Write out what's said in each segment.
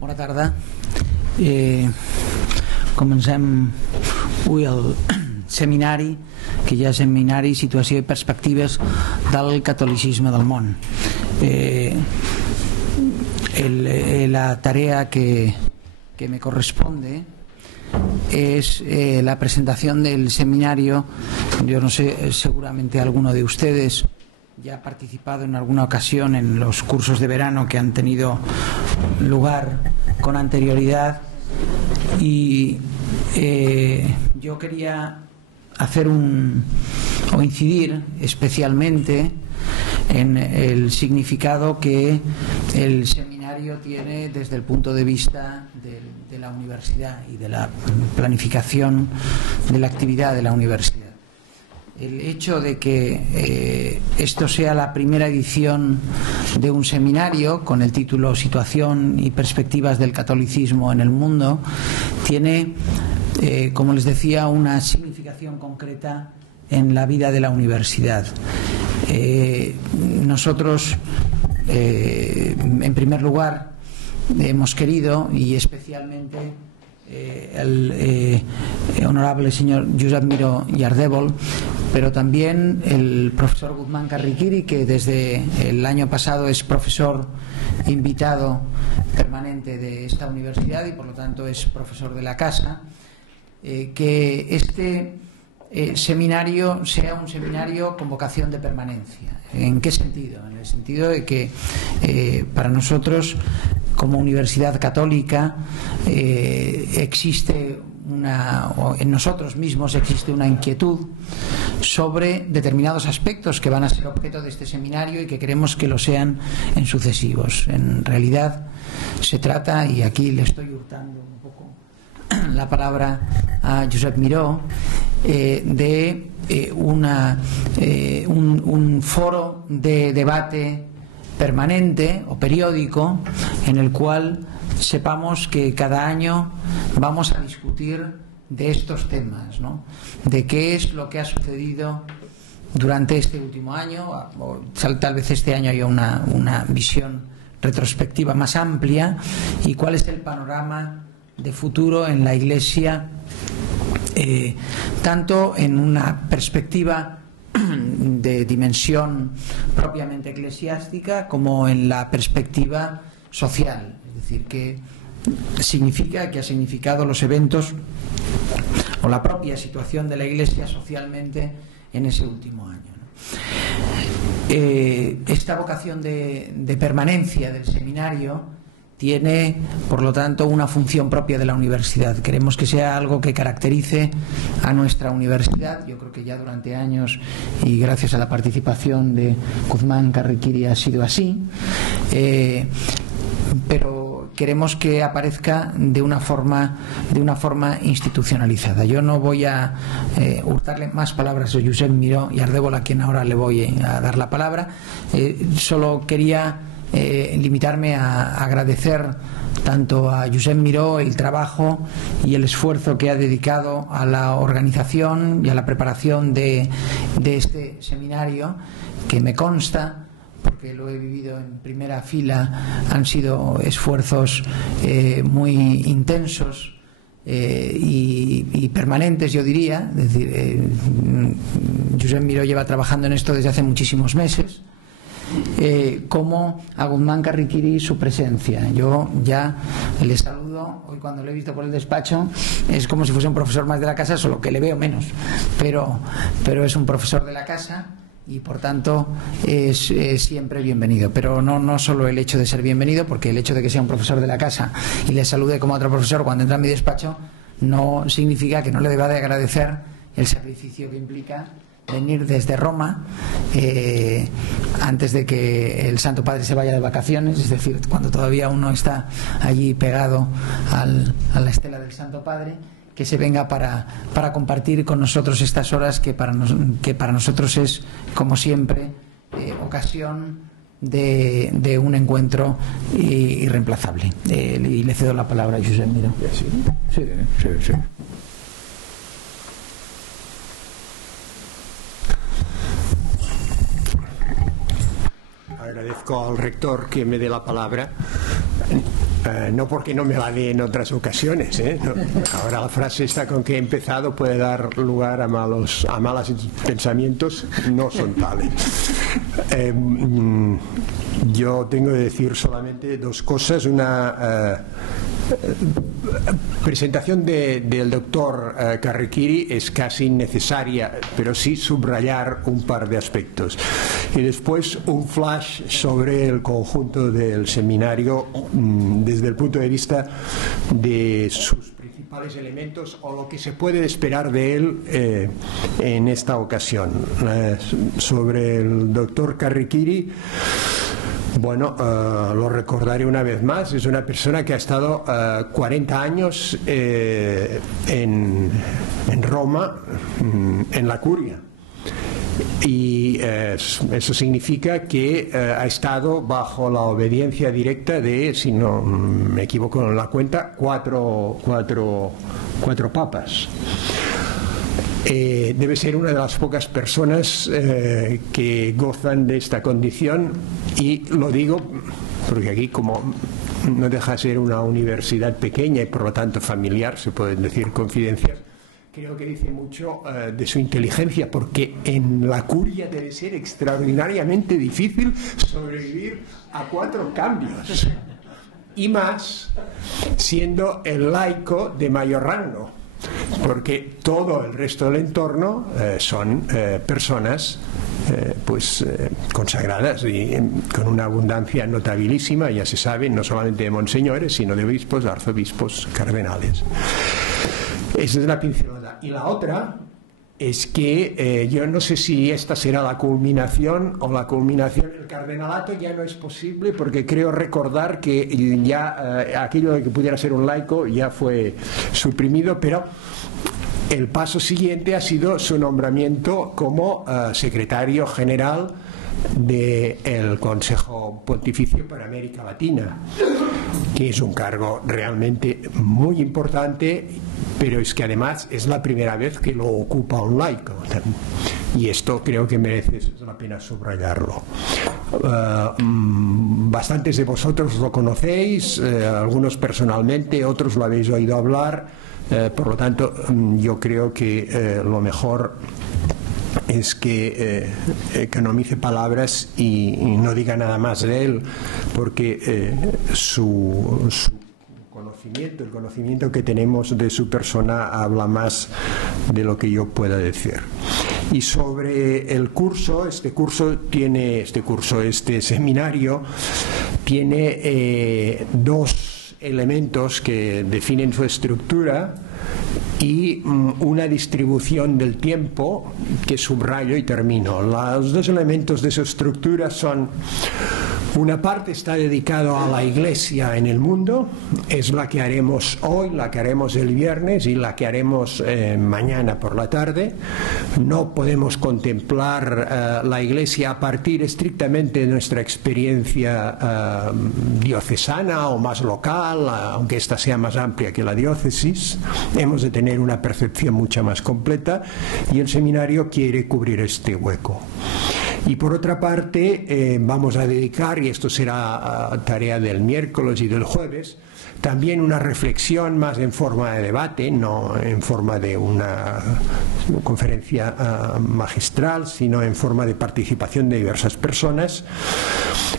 Bona tarda. Comencem avui el seminari, que ja és seminari Situació i Perspectives del Catolicisme del Món. La tarea que me corresponde es la presentación del seminario. Yo no sé, seguramente alguno de ustedes ya ha participado en alguna ocasión en los cursos de verano que han tenido lugar con anterioridad, y yo quería hacer o incidir especialmente en el significado que el seminario tiene desde el punto de vista de la universidad y de la planificación de la actividad de la universidad. El hecho de que esto sea la primera edición de un seminario con el título Situación y Perspectivas del Catolicismo en el Mundo tiene, como les decía, una significación concreta en la vida de la universidad. Nosotros, en primer lugar, hemos querido, y especialmente el honorable señor Josep Miró i Ardèvol, pero también el profesor Guzmán Carriquiri, que desde el año pasado es profesor invitado permanente de esta universidad y por lo tanto es profesor de la casa, que este seminario sea un seminario con vocación de permanencia. ¿En qué sentido? En el sentido de que para nosotros, como Universidad Católica, en nosotros mismos existe una inquietud sobre determinados aspectos que van a ser objeto de este seminario y que queremos que lo sean en sucesivos. En realidad se trata, y aquí le estoy hurtando un poco la palabra a Josep Miró, de un foro de debate permanente o periódico en el cual sepamos que cada año vamos a discutir de estos temas, ¿no? De qué es lo que ha sucedido durante este último año, o tal vez este año haya una visión retrospectiva más amplia, y cuál es el panorama de futuro en la Iglesia, tanto en una perspectiva de dimensión propiamente eclesiástica como en la perspectiva social. Es decir, que ha significado los eventos o la propia situación de la Iglesia socialmente en ese último año, ¿no? Esta vocación de permanencia del seminario tiene, por lo tanto, una función propia de la universidad. Queremos que sea algo que caracterice a nuestra universidad. Yo creo que ya durante años, y gracias a la participación de Guzmán Carriquiri, ha sido así, pero queremos que aparezca de una forma institucionalizada. Yo no voy a hurtarle más palabras a Josep Miró i Ardèvol, a quien ahora le voy a dar la palabra. Solo quería limitarme a agradecer tanto a Josep Miró el trabajo y el esfuerzo que ha dedicado a la organización y a la preparación de este seminario, que me consta, porque lo he vivido en primera fila, han sido esfuerzos muy intensos y permanentes, yo diría. Es decir, Josep Miró lleva trabajando en esto desde hace muchísimos meses, como a Guzmán Carriquiri su presencia. Yo ya le saludo hoy cuando lo he visto por el despacho, es como si fuese un profesor más de la casa, solo que le veo menos, pero es un profesor de la casa y por tanto es siempre bienvenido. Pero no solo el hecho de ser bienvenido, porque el hecho de que sea un profesor de la casa y le salude como a otro profesor cuando entra en mi despacho no significa que no le deba de agradecer el sacrificio que implica venir desde Roma antes de que el Santo Padre se vaya de vacaciones, es decir, cuando todavía uno está allí pegado a la estela del Santo Padre, que se venga para compartir con nosotros estas horas que para nosotros es, como siempre, ocasión de un encuentro irreemplazable. Y le cedo la palabra a Josep Miró. Sí. Agradezco al rector que me dé la palabra. No porque no me la dé en otras ocasiones, ¿eh? No. Ahora la frase esta con que he empezado puede dar lugar a malos pensamientos, no son tales. Yo tengo que decir solamente dos cosas. Una presentación del doctor Karikiri es casi innecesaria, pero sí subrayar un par de aspectos. Y después un flash sobre el conjunto del seminario desde el punto de vista de sus principales elementos o lo que se puede esperar de él en esta ocasión. Sobre el doctor Karikiri, bueno, lo recordaré una vez más. Es una persona que ha estado 40 años en Roma, en la curia. Y eso significa que ha estado bajo la obediencia directa de, si no me equivoco en la cuenta, cuatro papas. Debe ser una de las pocas personas que gozan de esta condición, y lo digo porque aquí, como no deja de ser una universidad pequeña y por lo tanto familiar, se pueden decir confidencias, creo que dice mucho de su inteligencia, porque en la curia debe ser extraordinariamente difícil sobrevivir a 4 cambios, y más siendo el laico de mayor rango, porque todo el resto del entorno son personas consagradas y con una abundancia notabilísima, ya se sabe, no solamente de monseñores, sino de obispos, arzobispos, cardenales. Esa es la pincelada. Y la otra es que yo no sé si esta será la culminación o la culminación. El cardenalato ya no es posible, porque creo recordar que ya aquello de que pudiera ser un laico ya fue suprimido, pero el paso siguiente ha sido su nombramiento como secretario general del Consejo Pontificio para América Latina, que es un cargo realmente muy importante, pero es que además es la primera vez que lo ocupa un laico, y esto creo que merece la pena subrayarlo. Bastantes de vosotros lo conocéis, algunos personalmente, otros lo habéis oído hablar, por lo tanto yo creo que lo mejor es que economice palabras y no diga nada más de él, porque su conocimiento, el conocimiento que tenemos de su persona habla más de lo que yo pueda decir. Y sobre el curso, este seminario tiene dos elementos que definen su estructura y una distribución del tiempo que subrayo y termino. Los dos elementos de su estructura son: una parte está dedicado a la Iglesia en el mundo, es la que haremos hoy, la que haremos el viernes y la que haremos mañana por la tarde. No podemos contemplar la Iglesia a partir estrictamente de nuestra experiencia diocesana o más local, aunque esta sea más amplia que la diócesis. Hemos de tener una percepción mucho más completa, y el seminario quiere cubrir este hueco. Y por otra parte vamos a dedicar, y esto será tarea del miércoles y del jueves, también una reflexión más en forma de debate, no en forma de una conferencia magistral, sino en forma de participación de diversas personas,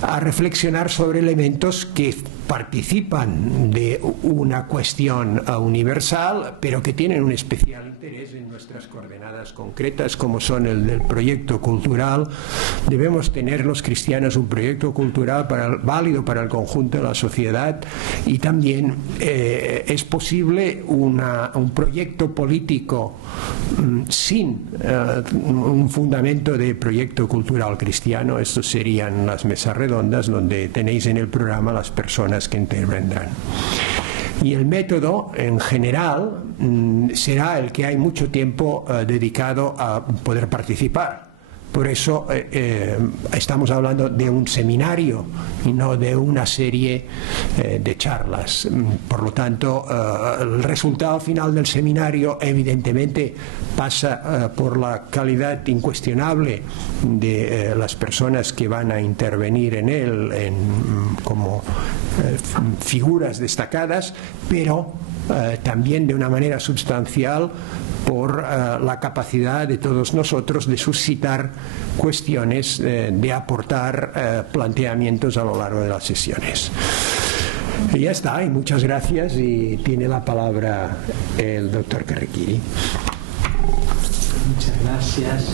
a reflexionar sobre elementos que participan de una cuestión universal, pero que tienen un especial interés en nuestras coordenadas concretas, como son el del proyecto cultural. Debemos tener los cristianos un proyecto cultural válido para el conjunto de la sociedad, y también es posible un proyecto político sin un fundamento de proyecto cultural cristiano. Estos serían las mesas redondas, donde tenéis en el programa las personas que intervendrán. Y el método, en general, será el que hay mucho tiempo dedicado a poder participar, Por eso estamos hablando de un seminario y no de una serie de charlas. Por lo tanto, el resultado final del seminario evidentemente pasa por la calidad incuestionable de las personas que van a intervenir en él como figuras destacadas, pero también de una manera sustancial por la capacidad de todos nosotros de suscitar cuestiones, de aportar planteamientos a lo largo de las sesiones. Y ya está, y muchas gracias, y tiene la palabra el doctor Carrequiri. Muchas gracias.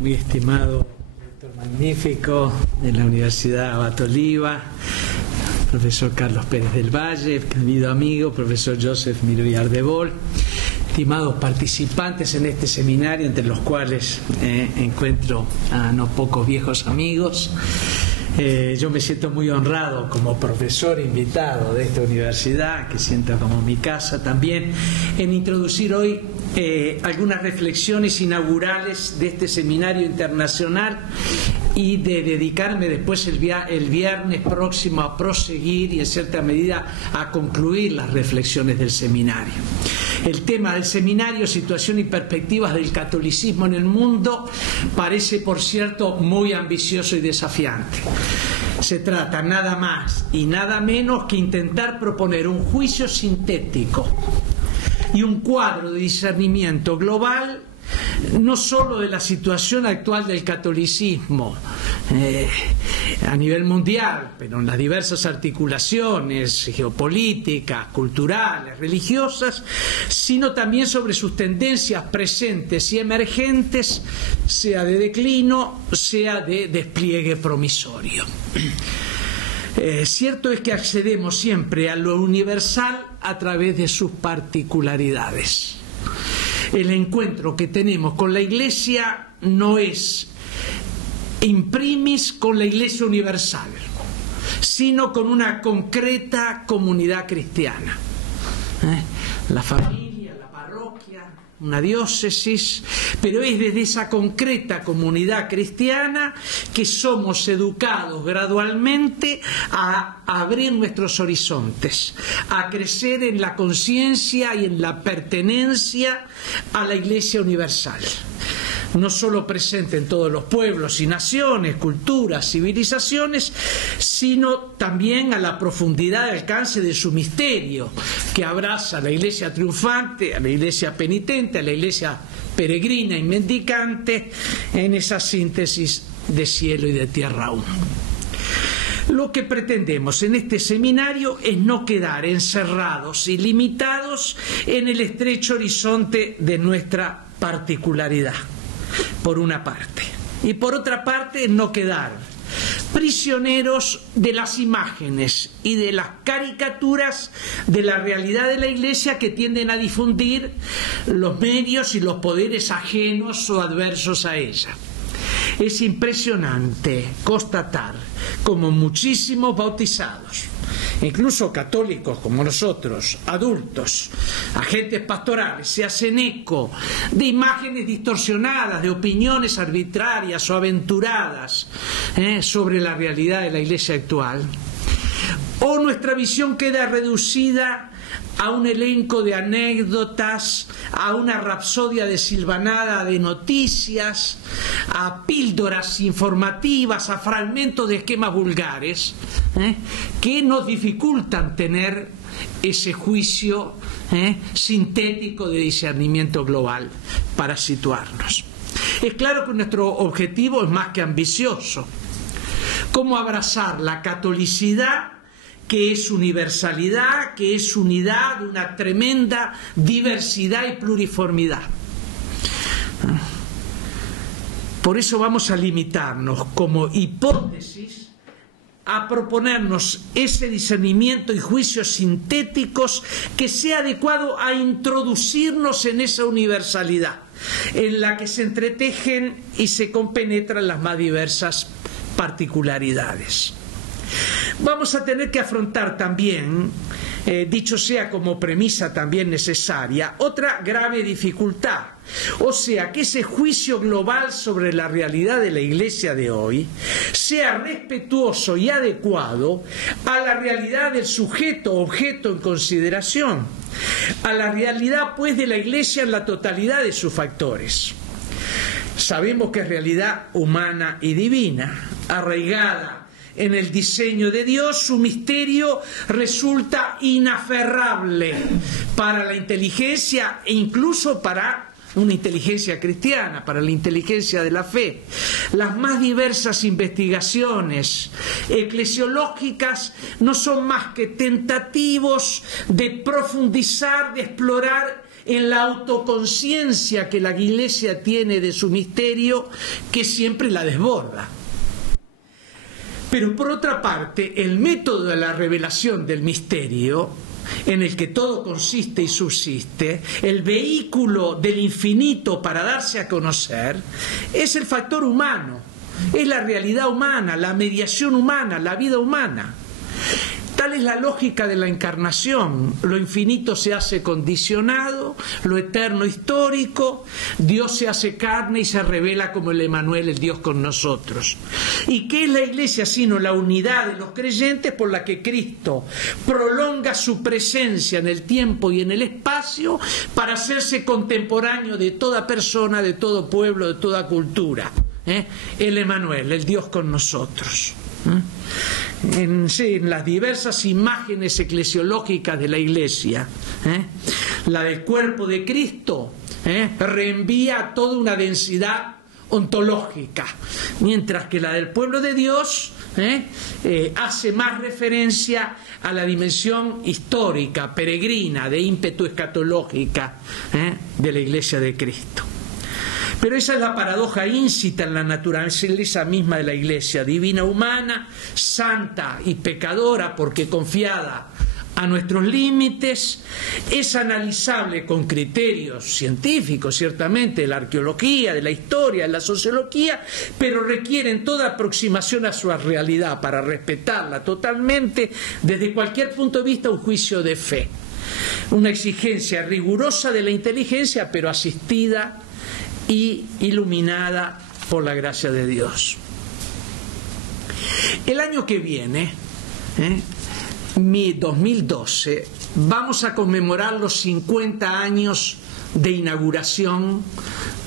Muy estimado doctor magnífico de la Universidad Abat Oliva, profesor Carlos Pérez del Valle, querido amigo, profesor Joseph Miró y Ardebol, estimados participantes en este seminario, entre los cuales encuentro a no pocos viejos amigos. Yo me siento muy honrado como profesor invitado de esta universidad, que siento como mi casa también, en introducir hoy algunas reflexiones inaugurales de este seminario internacional y de dedicarme después el viernes próximo a proseguir y en cierta medida a concluir las reflexiones del seminario. El tema del seminario, situación y perspectivas del catolicismo en el mundo, parece, por cierto, muy ambicioso y desafiante. Se trata nada más y nada menos que intentar proponer un juicio sintético y un cuadro de discernimiento global, no solo de la situación actual del catolicismo a nivel mundial, pero en las diversas articulaciones geopolíticas, culturales, religiosas, sino también sobre sus tendencias presentes y emergentes, sea de declino, sea de despliegue promisorio. Cierto es que accedemos siempre a lo universal a través de sus particularidades. El encuentro que tenemos con la Iglesia no es in primis con la Iglesia universal, sino con una concreta comunidad cristiana. La familia, la parroquia, una diócesis, pero es desde esa concreta comunidad cristiana que somos educados gradualmente a abrir nuestros horizontes, a crecer en la conciencia y en la pertenencia a la Iglesia universal, no solo presente en todos los pueblos y naciones, culturas, civilizaciones, sino también a la profundidad y alcance de su misterio, que abraza a la Iglesia triunfante, a la Iglesia penitente, a la Iglesia peregrina y mendicante, en esa síntesis de cielo y de tierra aún. Lo que pretendemos en este seminario es no quedar encerrados y limitados en el estrecho horizonte de nuestra particularidad, por una parte, y por otra parte no quedar prisioneros de las imágenes y de las caricaturas de la realidad de la Iglesia que tienden a difundir los medios y los poderes ajenos o adversos a ella. Es impresionante constatar como muchísimos bautizados, incluso católicos como nosotros, adultos, agentes pastorales, se hacen eco de imágenes distorsionadas, de opiniones arbitrarias o aventuradas sobre la realidad de la Iglesia actual. O nuestra visión queda reducida a un elenco de anécdotas, a una rapsodia desilvanada de noticias, a píldoras informativas, a fragmentos de esquemas vulgares, que nos dificultan tener ese juicio sintético de discernimiento global para situarnos. Es claro que nuestro objetivo es más que ambicioso. ¿Cómo abrazar la catolicidad, que es universalidad, que es unidad, una tremenda diversidad y pluriformidad? Por eso vamos a limitarnos como hipótesis a proponernos ese discernimiento y juicios sintéticos que sea adecuado a introducirnos en esa universalidad, en la que se entretejen y se compenetran las más diversas particularidades. Vamos a tener que afrontar también, dicho sea como premisa también necesaria, otra grave dificultad. O sea, que ese juicio global sobre la realidad de la Iglesia de hoy sea respetuoso y adecuado a la realidad del sujeto objeto en consideración, a la realidad pues de la Iglesia en la totalidad de sus factores. Sabemos que es realidad humana y divina, arraigada en el diseño de Dios. Su misterio resulta inaferrable para la inteligencia e incluso para una inteligencia cristiana, para la inteligencia de la fe. Las más diversas investigaciones eclesiológicas no son más que tentativos de profundizar, de explorar en la autoconciencia que la Iglesia tiene de su misterio, que siempre la desborda. Pero por otra parte, el método de la revelación del misterio, en el que todo consiste y subsiste, el vehículo del infinito para darse a conocer, es el factor humano, es la realidad humana, la mediación humana, la vida humana. Tal es la lógica de la encarnación. Lo infinito se hace condicionado, lo eterno histórico, Dios se hace carne y se revela como el Emmanuel, el Dios con nosotros. ¿Y qué es la Iglesia sino la unidad de los creyentes por la que Cristo prolonga su presencia en el tiempo y en el espacio para hacerse contemporáneo de toda persona, de todo pueblo, de toda cultura? El Emmanuel, el Dios con nosotros. En las diversas imágenes eclesiológicas de la Iglesia, la del cuerpo de Cristo reenvía a toda una densidad ontológica, mientras que la del pueblo de Dios hace más referencia a la dimensión histórica, peregrina, de ímpetu escatológica de la Iglesia de Cristo. Pero esa es la paradoja íncita en la naturaleza misma de la Iglesia, divina, humana, santa y pecadora, porque confiada a nuestros límites, es analizable con criterios científicos, ciertamente, de la arqueología, de la historia, de la sociología, pero requiere en toda aproximación a su realidad para respetarla totalmente, desde cualquier punto de vista, un juicio de fe. Una exigencia rigurosa de la inteligencia, pero asistida y iluminada por la gracia de Dios. El año que viene, 2012, vamos a conmemorar los 50 años de inauguración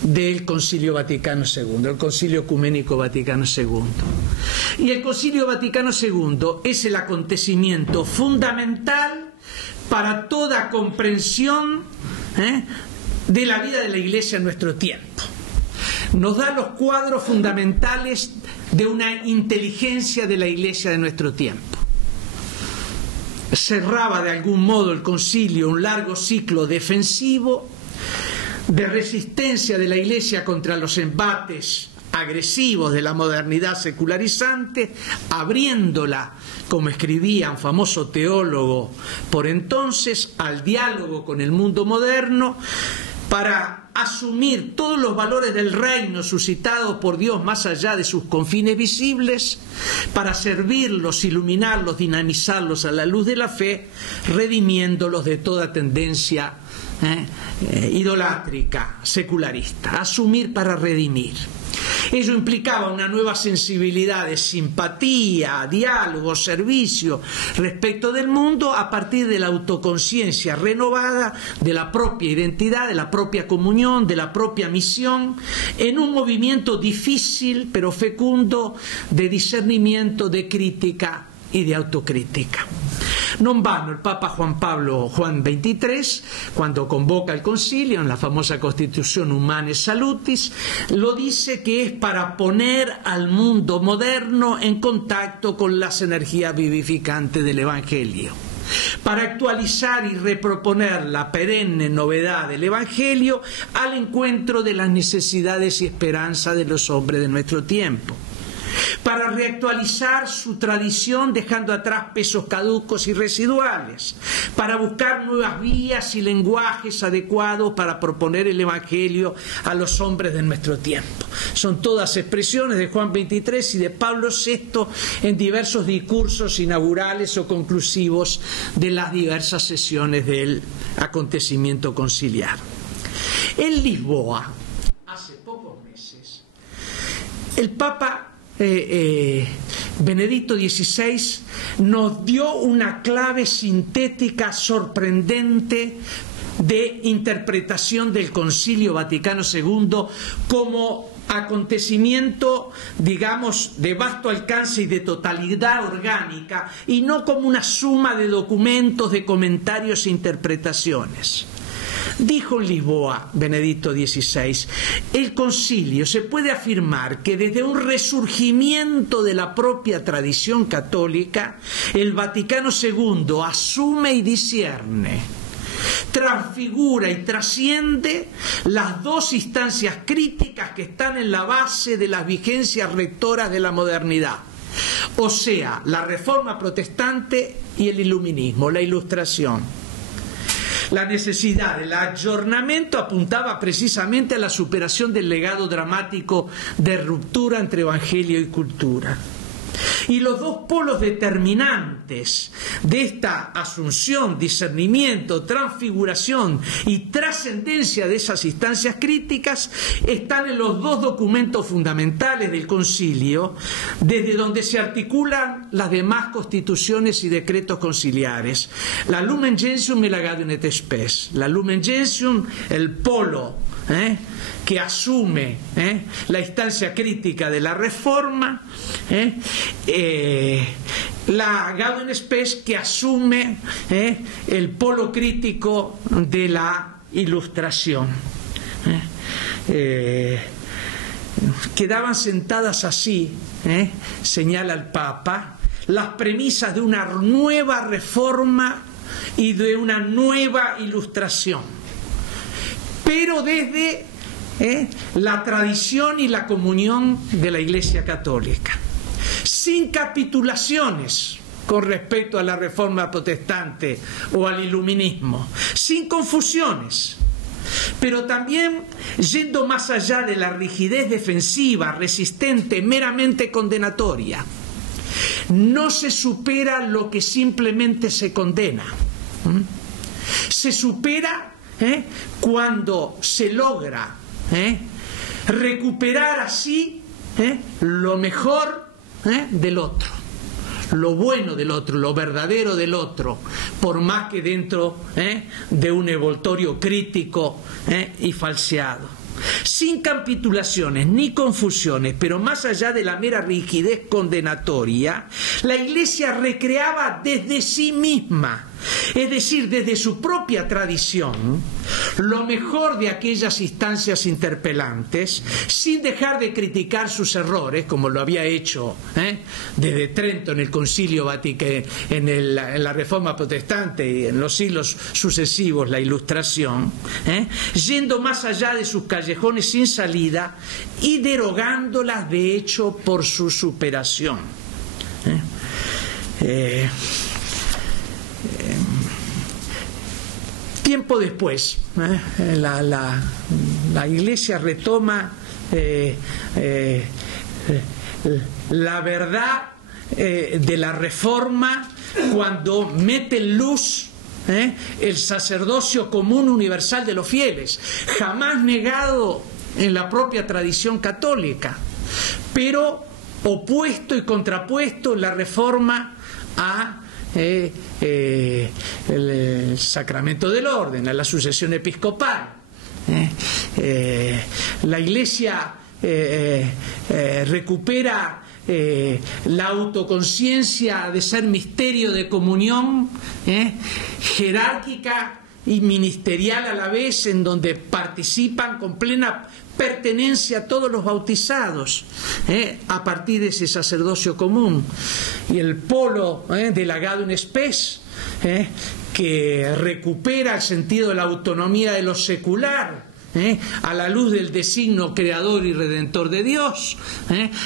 del Concilio Vaticano II, el Concilio Ecuménico Vaticano II. Y el Concilio Vaticano II es el acontecimiento fundamental para toda comprensión de la vida de la Iglesia en nuestro tiempo. Nos da los cuadros fundamentales de una inteligencia de la Iglesia de nuestro tiempo. Cerraba de algún modo el concilio un largo ciclo defensivo de resistencia de la Iglesia contra los embates agresivos de la modernidad secularizante, abriéndola, como escribía un famoso teólogo por entonces, al diálogo con el mundo moderno, para asumir todos los valores del reino suscitados por Dios más allá de sus confines visibles, para servirlos, iluminarlos, dinamizarlos a la luz de la fe, redimiéndolos de toda tendencia idolátrica, secularista. Asumir para redimir. Ello implicaba una nueva sensibilidad de simpatía, diálogo, servicio respecto del mundo a partir de la autoconciencia renovada de la propia identidad, de la propia comunión, de la propia misión, en un movimiento difícil pero fecundo de discernimiento, de crítica y de autocrítica. Non vano el Papa Juan XXIII, cuando convoca el concilio en la famosa Constitución Humanae Salutis, lo dice que es para poner al mundo moderno en contacto con las energías vivificantes del Evangelio, para actualizar y reproponer la perenne novedad del Evangelio al encuentro de las necesidades y esperanzas de los hombres de nuestro tiempo. para reactualizar su tradición dejando atrás pesos caducos y residuales, para buscar nuevas vías y lenguajes adecuados para proponer el Evangelio a los hombres de nuestro tiempo. Son todas expresiones de Juan 23 y de Pablo VI en diversos discursos inaugurales o conclusivos de las diversas sesiones del acontecimiento conciliar. En Lisboa, hace pocos meses, el Papa Benedicto XVI nos dio una clave sintética sorprendente de interpretación del Concilio Vaticano II como acontecimiento, digamos, de vasto alcance y de totalidad orgánica, y no como una suma de documentos, de comentarios e interpretaciones. Dijo en Lisboa Benedicto XVI, el concilio se puede afirmar que desde un resurgimiento de la propia tradición católica, el Vaticano II asume y discierne, transfigura y trasciende las dos instancias críticas que están en la base de las vigencias rectoras de la modernidad, o sea, la Reforma Protestante y el Iluminismo, la Ilustración. La necesidad del ayornamiento apuntaba precisamente a la superación del legado dramático de ruptura entre evangelio y cultura. Y los dos polos determinantes de esta asunción, discernimiento, transfiguración y trascendencia de esas instancias críticas están en los dos documentos fundamentales del concilio, desde donde se articulan las demás constituciones y decretos conciliares: la Lumen Gentium y la Gaudium et Spes. La Lumen Gentium, el polo que asume la instancia crítica de la Reforma, la Gaudium et Spes, que asume el polo crítico de la Ilustración. Quedaban sentadas así, señala el Papa, las premisas de una nueva Reforma y de una nueva Ilustración, pero desde la tradición y la comunión de la Iglesia Católica, sin capitulaciones con respecto a la Reforma Protestante o al Iluminismo, sin confusiones, pero también yendo más allá de la rigidez defensiva, resistente, meramente condenatoria. No se supera lo que simplemente se condena. Se supera cuando se logra recuperar así lo mejor del otro, lo bueno del otro, lo verdadero del otro, por más que dentro de un envoltorio crítico y falseado. Sin capitulaciones ni confusiones, pero más allá de la mera rigidez condenatoria, la Iglesia recreaba desde sí misma, es decir, desde su propia tradición, lo mejor de aquellas instancias interpelantes, sin dejar de criticar sus errores, como lo había hecho desde Trento en el Concilio Vaticano, en la Reforma Protestante y en los siglos sucesivos la Ilustración, yendo más allá de sus callejones sin salida y derogándolas de hecho por su superación. Tiempo después, la Iglesia retoma la verdad de la Reforma cuando mete en luz el sacerdocio común universal de los fieles, jamás negado en la propia tradición católica, pero opuesto y contrapuesto en la Reforma a el sacramento del orden, a la sucesión episcopal. La Iglesia recupera la autoconciencia de ser misterio de comunión, jerárquica y ministerial a la vez, en donde participan con plena pertenencia a todos los bautizados a partir de ese sacerdocio común. Y el polo de la Gaudium et Spes, que recupera el sentido de la autonomía de lo secular a la luz del designio creador y redentor de Dios,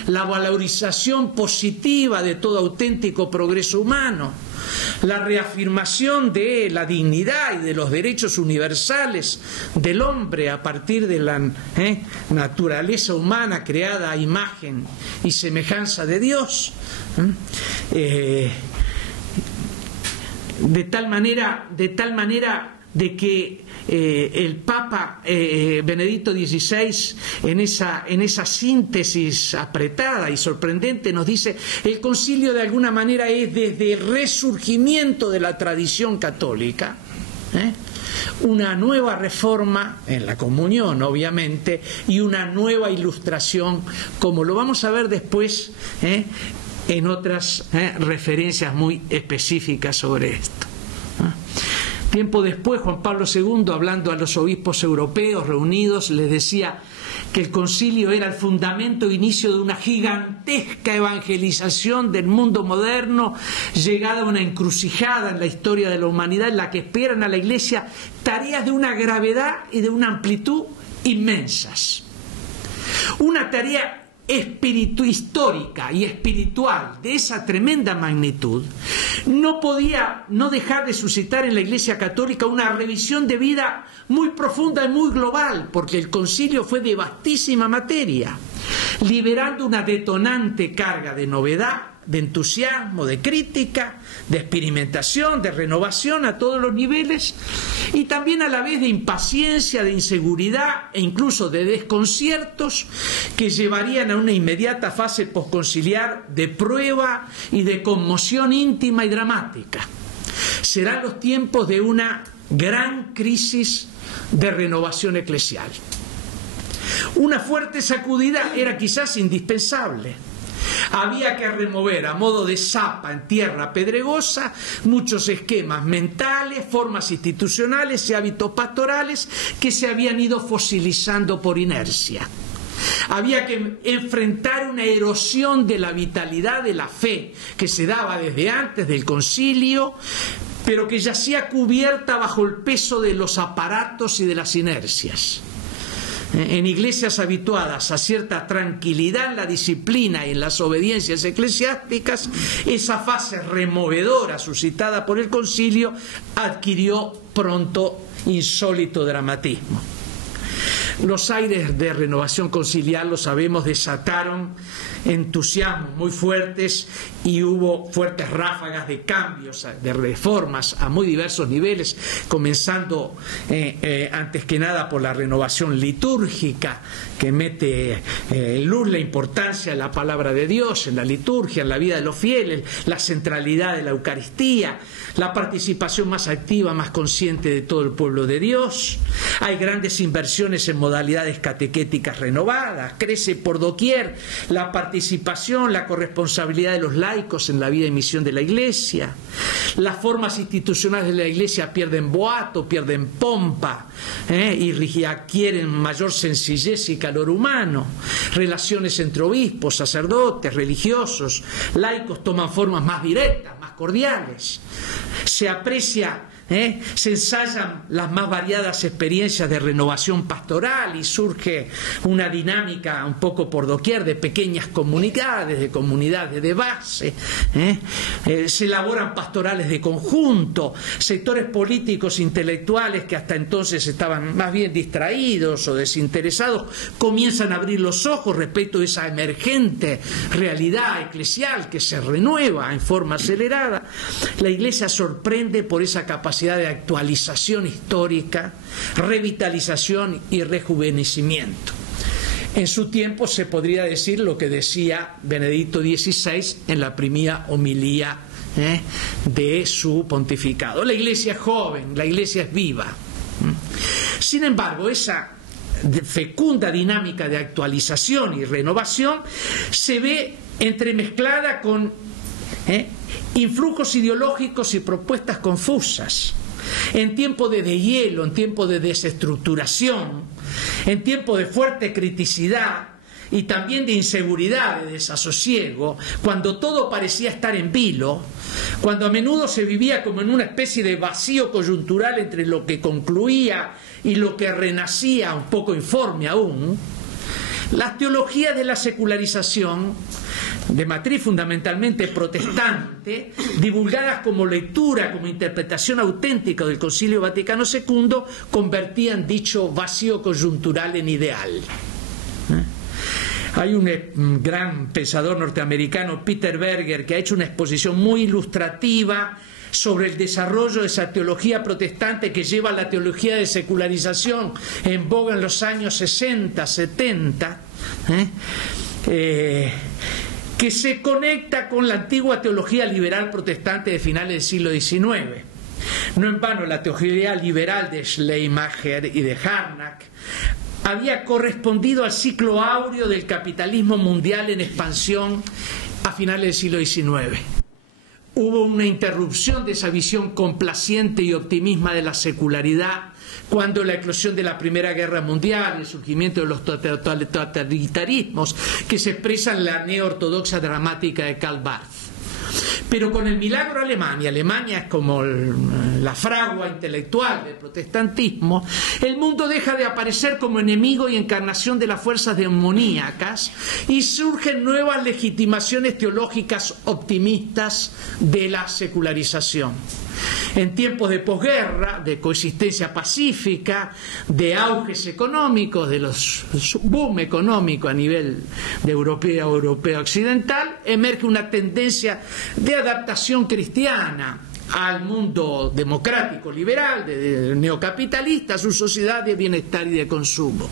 la valorización positiva de todo auténtico progreso humano, la reafirmación de la dignidad y de los derechos universales del hombre a partir de la naturaleza humana creada a imagen y semejanza de Dios, de tal manera de que el Papa Benedicto XVI en esa síntesis apretada y sorprendente nos dice: el concilio de alguna manera es desde el resurgimiento de la tradición católica, una nueva reforma en la comunión, obviamente, y una nueva ilustración, como lo vamos a ver después en otras referencias muy específicas sobre esto. Tiempo después, Juan Pablo II, hablando a los obispos europeos reunidos, les decía que el concilio era el fundamento e inicio de una gigantesca evangelización del mundo moderno, llegada a una encrucijada en la historia de la humanidad, en la que esperan a la Iglesia tareas de una gravedad y de una amplitud inmensas. Una tarea histórica y espiritual de esa tremenda magnitud no podía no dejar de suscitar en la Iglesia Católica una revisión de vida muy profunda y muy global, porque el concilio fue de vastísima materia, liberando una detonante carga de novedad, de entusiasmo, de crítica, de experimentación, de renovación a todos los niveles, y también a la vez de impaciencia, de inseguridad e incluso de desconciertos que llevarían a una inmediata fase posconciliar de prueba y de conmoción íntima y dramática. Serán los tiempos de una gran crisis de renovación eclesial. Una fuerte sacudida era quizás indispensable. Había que remover a modo de zapa en tierra pedregosa muchos esquemas mentales, formas institucionales y hábitos pastorales que se habían ido fosilizando por inercia. Había que enfrentar una erosión de la vitalidad de la fe que se daba desde antes del concilio, pero que yacía cubierta bajo el peso de los aparatos y de las inercias. En iglesias habituadas a cierta tranquilidad en la disciplina y en las obediencias eclesiásticas, esa fase removedora suscitada por el concilio adquirió pronto insólito dramatismo. Los aires de renovación conciliar, lo sabemos, desataron entusiasmos muy fuertes y hubo fuertes ráfagas de cambios, de reformas a muy diversos niveles, comenzando antes que nada por la renovación litúrgica, que mete en luz la importancia de la palabra de Dios en la liturgia, en la vida de los fieles, la centralidad de la Eucaristía, la participación más activa, más consciente de todo el pueblo de Dios. Hay grandes inversiones en modalidades catequéticas renovadas, crece por doquier la participación, la corresponsabilidad de los laicos en la vida y misión de la Iglesia. Las formas institucionales de la Iglesia pierden boato, pierden pompa, y adquieren mayor sencillez y calor humano. Relaciones entre obispos, sacerdotes, religiosos, laicos toman formas más directas, más cordiales. Se aprecia, se ensayan las más variadas experiencias de renovación pastoral y surge una dinámica un poco por doquier de pequeñas comunidades, de comunidades de base. Se elaboran pastorales de conjunto, sectores políticos intelectuales que hasta entonces estaban más bien distraídos o desinteresados comienzan a abrir los ojos respecto de esa emergente realidad eclesial que se renueva en forma acelerada. La Iglesia sorprende por esa capacidad de actualización histórica, revitalización y rejuvenecimiento. En su tiempo se podría decir lo que decía Benedicto XVI en la primera homilía de su pontificado: la Iglesia es joven, la Iglesia es viva. Sin embargo, esa fecunda dinámica de actualización y renovación se ve entremezclada con influjos ideológicos y propuestas confusas. En tiempo de deshielo, en tiempo de desestructuración, en tiempo de fuerte criticidad y también de inseguridad, de desasosiego, cuando todo parecía estar en vilo, cuando a menudo se vivía como en una especie de vacío coyuntural entre lo que concluía y lo que renacía, un poco informe aún, las teologías de la secularización, de matriz fundamentalmente protestante, divulgadas como lectura, como interpretación auténtica del Concilio Vaticano II, convertían dicho vacío coyuntural en ideal. Hay un gran pensador norteamericano, Peter Berger, que ha hecho una exposición muy ilustrativa sobre el desarrollo de esa teología protestante que lleva a la teología de secularización en boga en los años 60, 70, que se conecta con la antigua teología liberal protestante de finales del siglo XIX. No en vano la teología liberal de Schleiermacher y de Harnack había correspondido al ciclo áureo del capitalismo mundial en expansión a finales del siglo XIX. Hubo una interrupción de esa visión complaciente y optimista de la secularidad cuando la eclosión de la Primera Guerra Mundial, el surgimiento de los totalitarismos que se expresan en la neortodoxia dramática de Karl Barth. Pero con el milagro alemán, y Alemania es como la fragua intelectual del protestantismo, el mundo deja de aparecer como enemigo y encarnación de las fuerzas demoníacas y surgen nuevas legitimaciones teológicas optimistas de la secularización. En tiempos de posguerra, de coexistencia pacífica, de auges económicos, de los boom económico a nivel de europeo occidental, emerge una tendencia de adaptación cristiana al mundo democrático liberal, neocapitalista, a su sociedad de bienestar y de consumo.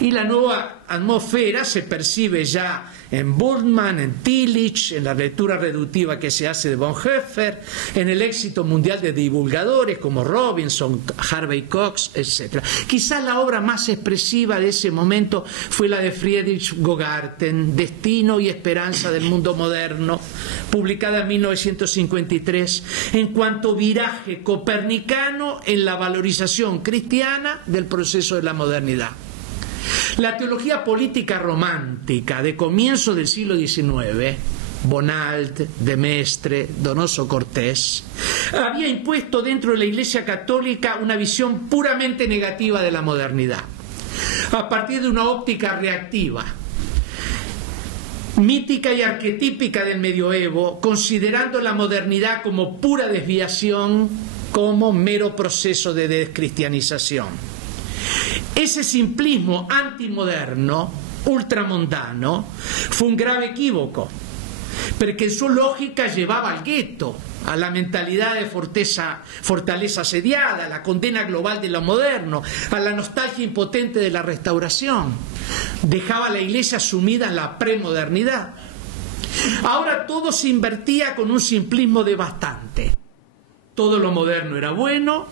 Y la nueva atmósfera se percibe ya en Bultmann, en Tillich, en la lectura reductiva que se hace de Bonhoeffer, en el éxito mundial de divulgadores como Robinson, Harvey Cox, etc. Quizás la obra más expresiva de ese momento fue la de Friedrich Gogarten, Destino y Esperanza del Mundo Moderno, publicada en 1953, en cuanto viraje copernicano en la valorización cristiana del proceso de la modernidad. La teología política romántica de comienzo del siglo XIX, Bonald, de Maistre, Donoso Cortés, había impuesto dentro de la Iglesia Católica una visión puramente negativa de la modernidad, a partir de una óptica reactiva, mítica y arquetípica del medioevo, considerando la modernidad como pura desviación, como mero proceso de descristianización. Ese simplismo antimoderno, ultramundano, fue un grave equívoco, porque en su lógica llevaba al gueto, a la mentalidad de fortaleza asediada, a la condena global de lo moderno, a la nostalgia impotente de la restauración. Dejaba a la Iglesia sumida en la premodernidad. Ahora todo se invertía con un simplismo devastante. Todo lo moderno era bueno,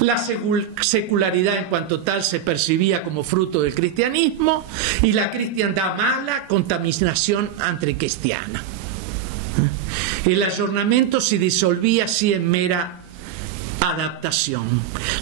la secularidad en cuanto tal se percibía como fruto del cristianismo y la cristiandad mala, contaminación anticristiana. El ayornamiento se disolvía así en mera adaptación.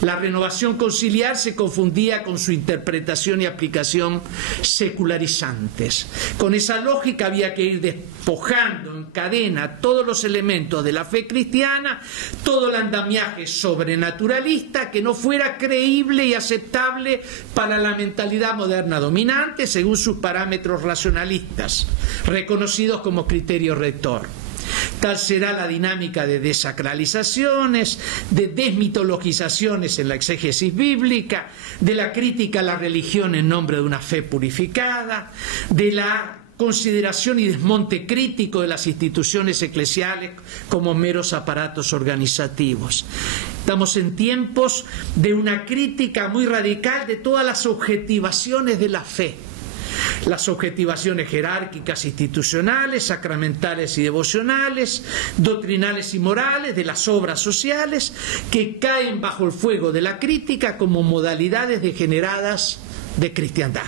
La renovación conciliar se confundía con su interpretación y aplicación secularizantes. Con esa lógica había que ir despojando en cadena todos los elementos de la fe cristiana, todo el andamiaje sobrenaturalista que no fuera creíble y aceptable para la mentalidad moderna dominante según sus parámetros racionalistas, reconocidos como criterio rector. Tal será la dinámica de desacralizaciones, de desmitologizaciones en la exégesis bíblica, de la crítica a la religión en nombre de una fe purificada, de la consideración y desmonte crítico de las instituciones eclesiales como meros aparatos organizativos. Estamos en tiempos de una crítica muy radical de todas las objetivaciones de la fe. Las objetivaciones jerárquicas institucionales, sacramentales y devocionales, doctrinales y morales de las obras sociales que caen bajo el fuego de la crítica como modalidades degeneradas de cristiandad.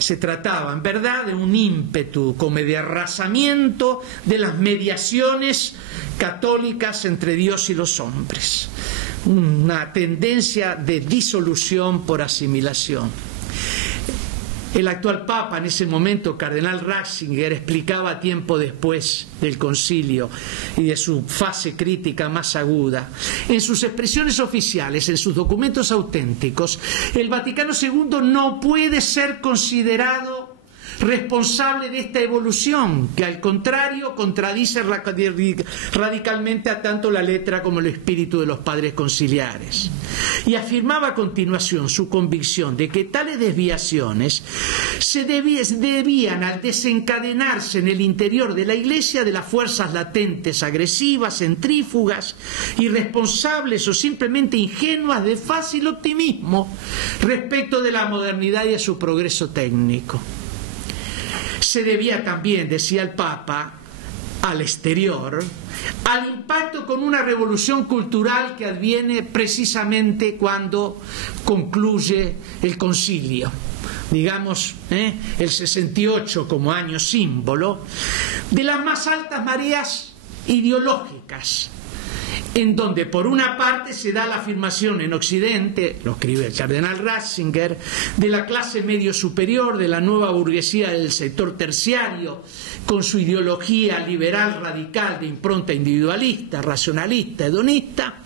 Se trataba, en verdad, de un ímpetu como de arrasamiento de las mediaciones católicas entre Dios y los hombres, una tendencia de disolución por asimilación. El actual Papa, en ese momento, Cardenal Ratzinger, explicaba tiempo después del concilio y de su fase crítica más aguda. En sus expresiones oficiales, en sus documentos auténticos, el Vaticano II no puede ser considerado responsable de esta evolución, que al contrario contradice radicalmente a tanto la letra como el espíritu de los padres conciliares. Y afirmaba a continuación su convicción de que tales desviaciones se debían al desencadenarse en el interior de la Iglesia de las fuerzas latentes, agresivas, centrífugas, irresponsables o simplemente ingenuas de fácil optimismo respecto de la modernidad y de su progreso técnico. Se debía también, decía el Papa, al exterior, al impacto con una revolución cultural que adviene precisamente cuando concluye el concilio. Digamos, el 68 como año símbolo de las más altas mareas ideológicas, en donde por una parte se da la afirmación en Occidente, lo escribe el cardenal Ratzinger, de la clase medio superior, de la nueva burguesía del sector terciario, con su ideología liberal radical de impronta individualista, racionalista, hedonista,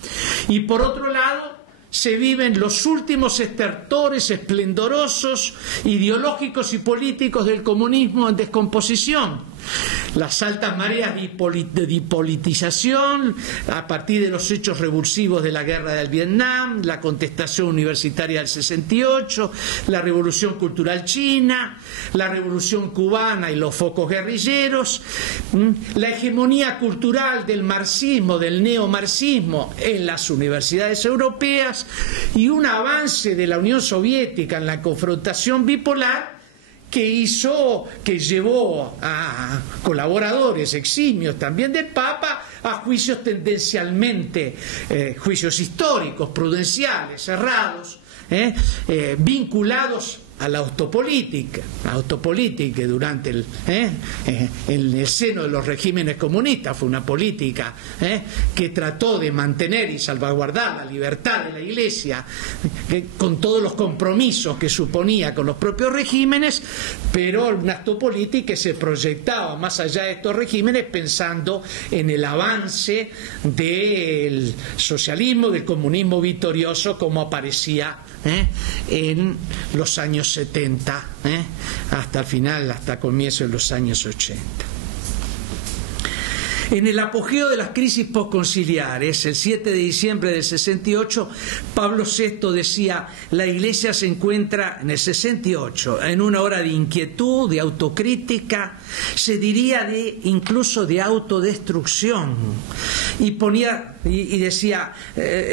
y por otro lado se viven los últimos estertores esplendorosos, ideológicos y políticos del comunismo en descomposición. Las altas mareas de dipolitización a partir de los hechos revulsivos de la guerra del Vietnam, la contestación universitaria del 68, la revolución cultural china, la revolución cubana y los focos guerrilleros, la hegemonía cultural del marxismo, del neomarxismo en las universidades europeas y un avance de la Unión Soviética en la confrontación bipolar que llevó a colaboradores eximios también del Papa a juicios tendencialmente, juicios históricos, prudenciales, cerrados, vinculados a la autopolítica durante en el seno de los regímenes comunistas fue una política que trató de mantener y salvaguardar la libertad de la Iglesia con todos los compromisos que suponía con los propios regímenes, pero una autopolítica que se proyectaba más allá de estos regímenes pensando en el avance del socialismo, del comunismo victorioso como aparecía en los años 70 hasta el final, hasta comienzo de los años 80. En el apogeo de las crisis postconciliares, el 7 de diciembre del 68, Pablo VI decía: la Iglesia se encuentra en el 68 en una hora de inquietud, de autocrítica, se diría incluso de autodestrucción, y decía: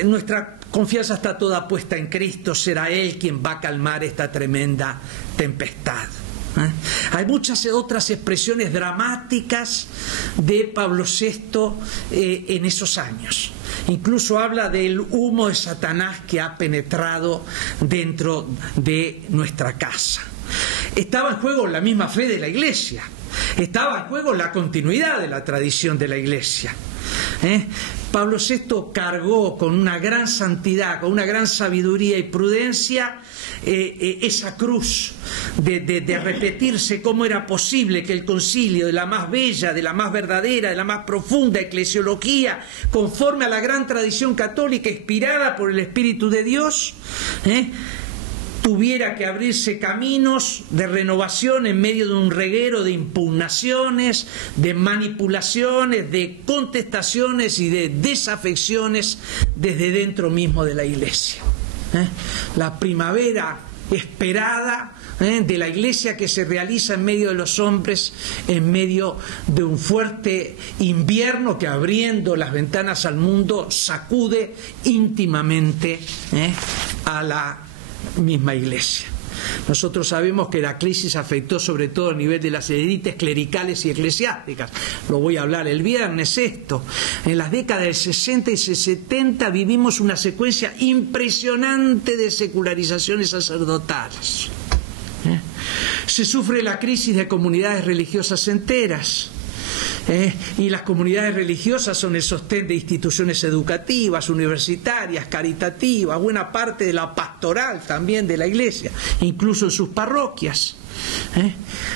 nuestra confianza está toda puesta en Cristo, será Él quien va a calmar esta tremenda tempestad. Hay muchas otras expresiones dramáticas de Pablo VI en esos años. Incluso habla del humo de Satanás que ha penetrado dentro de nuestra casa. Estaba en juego la misma fe de la Iglesia, estaba en juego la continuidad de la tradición de la Iglesia. Pablo VI cargó con una gran santidad, con una gran sabiduría y prudencia esa cruz de repetirse cómo era posible que el concilio de la más bella, de la más verdadera, de la más profunda eclesiología, conforme a la gran tradición católica inspirada por el Espíritu de Dios, tuviera que abrirse caminos de renovación en medio de un reguero de impugnaciones, de manipulaciones, de contestaciones y de desafecciones desde dentro mismo de la Iglesia. La primavera esperada de la Iglesia que se realiza en medio de los hombres, en medio de un fuerte invierno que, abriendo las ventanas al mundo, sacude íntimamente a la misma Iglesia. Nosotros sabemos que la crisis afectó sobre todo a nivel de las élites clericales y eclesiásticas. Lo voy a hablar el viernes esto. En las décadas del 60 y 70 vivimos una secuencia impresionante de secularizaciones sacerdotales. Se sufre la crisis de comunidades religiosas enteras. Y las comunidades religiosas son el sostén de instituciones educativas, universitarias, caritativas, buena parte de la pastoral también de la Iglesia, incluso en sus parroquias.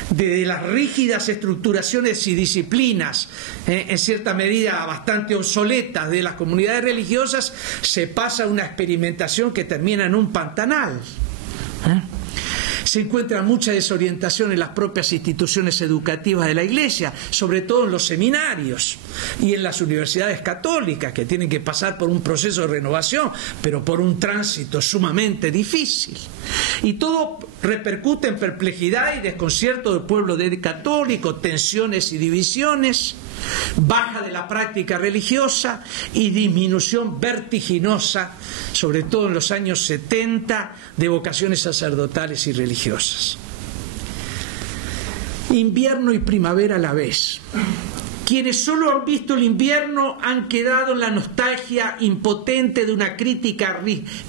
de las rígidas estructuraciones y disciplinas, en cierta medida bastante obsoletas, de las comunidades religiosas, se pasa a una experimentación que termina en un pantanal. Se encuentra mucha desorientación en las propias instituciones educativas de la Iglesia, sobre todo en los seminarios y en las universidades católicas, que tienen que pasar por un proceso de renovación, pero por un tránsito sumamente difícil. Y todo repercute en perplejidad y desconcierto del pueblo católico, tensiones y divisiones, baja de la práctica religiosa y disminución vertiginosa, sobre todo en los años 70, de vocaciones sacerdotales y religiosas. Invierno y primavera a la vez. Quienes solo han visto el invierno han quedado en la nostalgia impotente de una crítica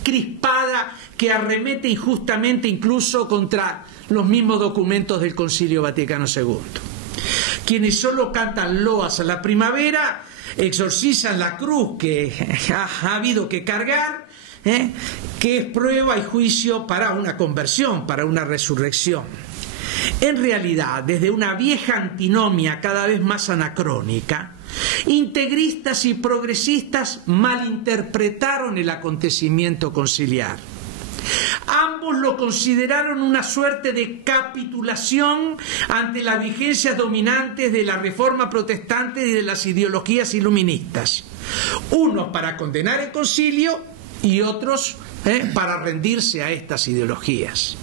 crispada que arremete injustamente incluso contra los mismos documentos del Concilio Vaticano II. Quienes solo cantan loas a la primavera exorcizan la cruz que ha habido que cargar, que es prueba y juicio para una conversión, para una resurrección. En realidad, desde una vieja antinomia cada vez más anacrónica, integristas y progresistas malinterpretaron el acontecimiento conciliar. Ambos lo consideraron una suerte de capitulación ante las vigencias dominantes de la Reforma Protestante y de las ideologías iluministas. Unos para condenar el concilio y otros para rendirse a estas ideologías.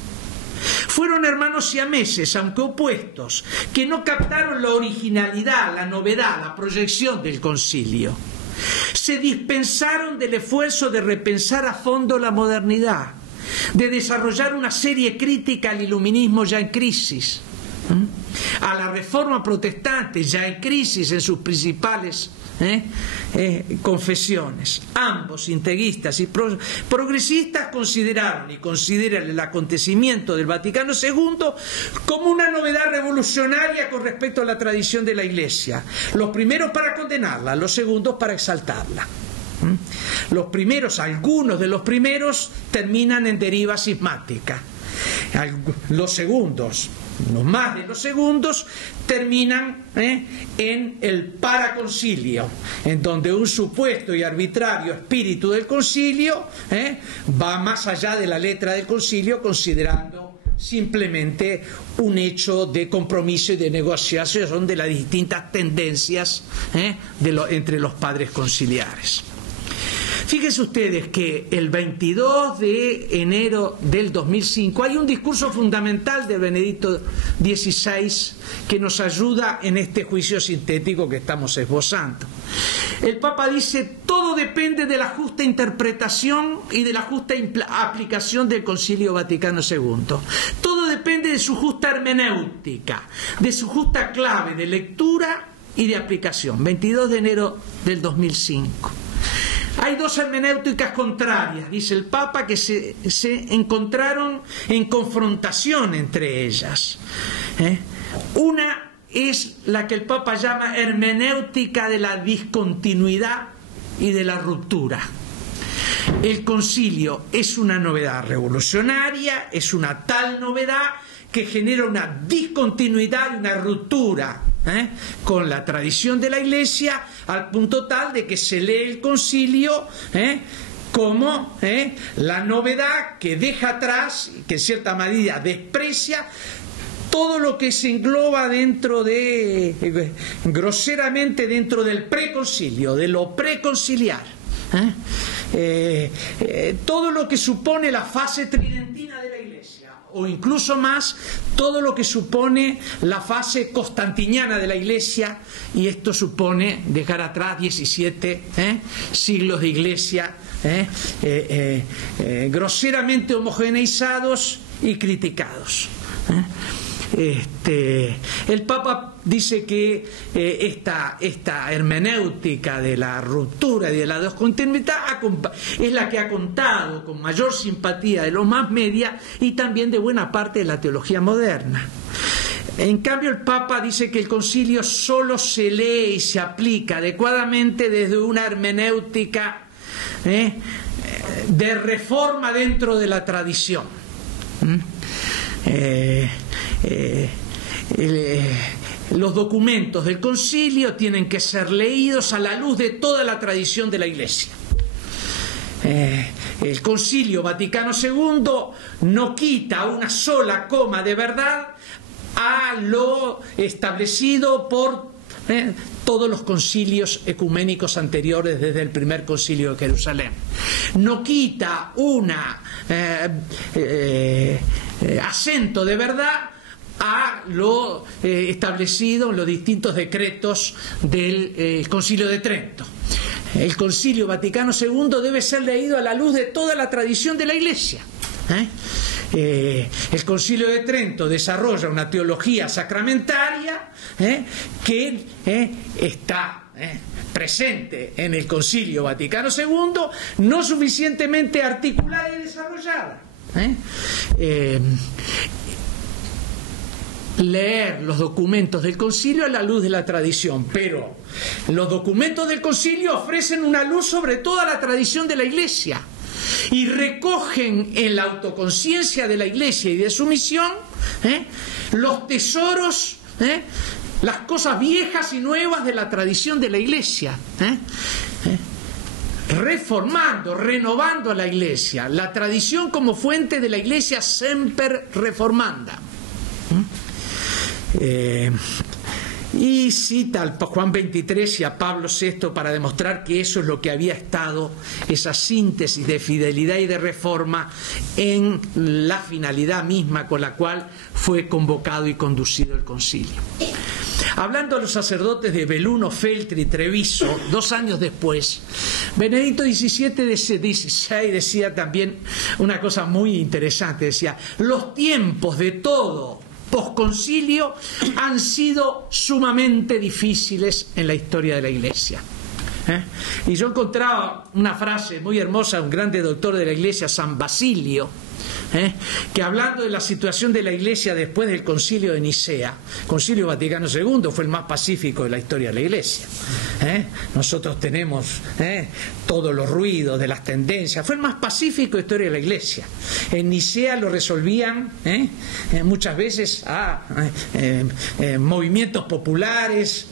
Fueron hermanos siameses, aunque opuestos, que no captaron la originalidad, la novedad, la proyección del concilio. Se dispensaron del esfuerzo de repensar a fondo la modernidad, de desarrollar una serie crítica al iluminismo ya en crisis, a la Reforma Protestante ya en crisis en sus principales confesiones. Ambos, integristas y progresistas, consideraron y consideran el acontecimiento del Vaticano II como una novedad revolucionaria con respecto a la tradición de la Iglesia. Los primeros para condenarla, los segundos para exaltarla. Los primeros, algunos de los primeros, terminan en deriva cismática. Los segundos, no más de los segundos, terminan en el paraconcilio, en donde un supuesto y arbitrario espíritu del concilio va más allá de la letra del concilio, considerando simplemente un hecho de compromiso y de negociación de las distintas tendencias entre los padres conciliares. Fíjense ustedes que el 22 de enero del 2005 hay un discurso fundamental de Benedicto XVI que nos ayuda en este juicio sintético que estamos esbozando. El Papa dice: todo depende de la justa interpretación y de la justa aplicación del Concilio Vaticano II. Todo depende de su justa hermenéutica, de su justa clave de lectura y de aplicación. 22 de enero del 2005. Hay dos hermenéuticas contrarias, dice el Papa, que se encontraron en confrontación entre ellas. Una es la que el Papa llama hermenéutica de la discontinuidad y de la ruptura. El concilio es una novedad revolucionaria, es una tal novedad que genera una discontinuidad y una ruptura con la tradición de la Iglesia, al punto tal de que se lee el concilio como la novedad que deja atrás, que en cierta medida desprecia todo lo que se engloba dentro de, groseramente dentro del preconcilio, de lo preconciliar. Todo lo que supone la fase tridentina de la Iglesia, o incluso más, todo lo que supone la fase constantiniana de la Iglesia, y esto supone dejar atrás 17 siglos de Iglesia groseramente homogeneizados y criticados. El Papa dice que esta hermenéutica de la ruptura y de la discontinuidad es la que ha contado con mayor simpatía de los más media y también de buena parte de la teología moderna. En cambio, el Papa dice que el concilio solo se lee y se aplica adecuadamente desde una hermenéutica de reforma dentro de la tradición. los documentos del concilio tienen que ser leídos a la luz de toda la tradición de la Iglesia. El Concilio Vaticano II no quita una sola coma de verdad a lo establecido por todos los concilios ecuménicos anteriores desde el primer concilio de Jerusalén. No quita una acento de verdad a lo establecido en los distintos decretos del Concilio de Trento. El Concilio Vaticano II debe ser leído a la luz de toda la tradición de la Iglesia. El Concilio de Trento desarrolla una teología sacramentaria que está presente en el Concilio Vaticano II, no suficientemente articulada y desarrollada. Leer los documentos del concilio a la luz de la tradición, pero los documentos del concilio ofrecen una luz sobre toda la tradición de la Iglesia y recogen en la autoconciencia de la Iglesia y de su misión los tesoros, las cosas viejas y nuevas de la tradición de la Iglesia, reformando, renovando a la Iglesia, la tradición como fuente de la Iglesia semper reformanda. Y cita a Juan 23 y a Pablo VI para demostrar que eso es lo que había estado, esa síntesis de fidelidad y de reforma en la finalidad misma con la cual fue convocado y conducido el concilio. Hablando a los sacerdotes de Belluno, Feltri y Treviso, 2 años después, Benedicto XVI decía también una cosa muy interesante, decía: los tiempos de todo posconcilio han sido sumamente difíciles en la historia de la Iglesia. Y yo encontraba una frase muy hermosa de un grande doctor de la Iglesia, San Basilio, que hablando de la situación de la Iglesia después del Concilio de Nicea, Concilio Vaticano II fue el más pacífico de la historia de la Iglesia. Nosotros tenemos todos los ruidos de las tendencias, fue el más pacífico de la historia de la Iglesia. En Nicea lo resolvían muchas veces a movimientos populares,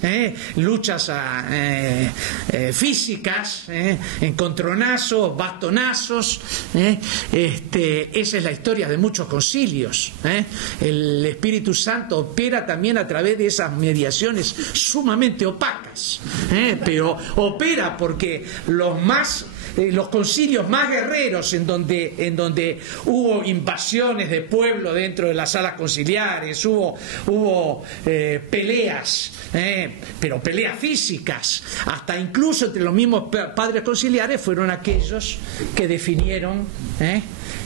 luchas físicas, encontronazos, bastonazos. Esa es la historia de muchos concilios. El Espíritu Santo opera también a través de esas mediaciones sumamente opacas, pero opera porque los concilios más guerreros en donde hubo invasiones de pueblo dentro de las salas conciliares, hubo peleas, pero peleas físicas, hasta incluso entre los mismos padres conciliares, fueron aquellos que definieron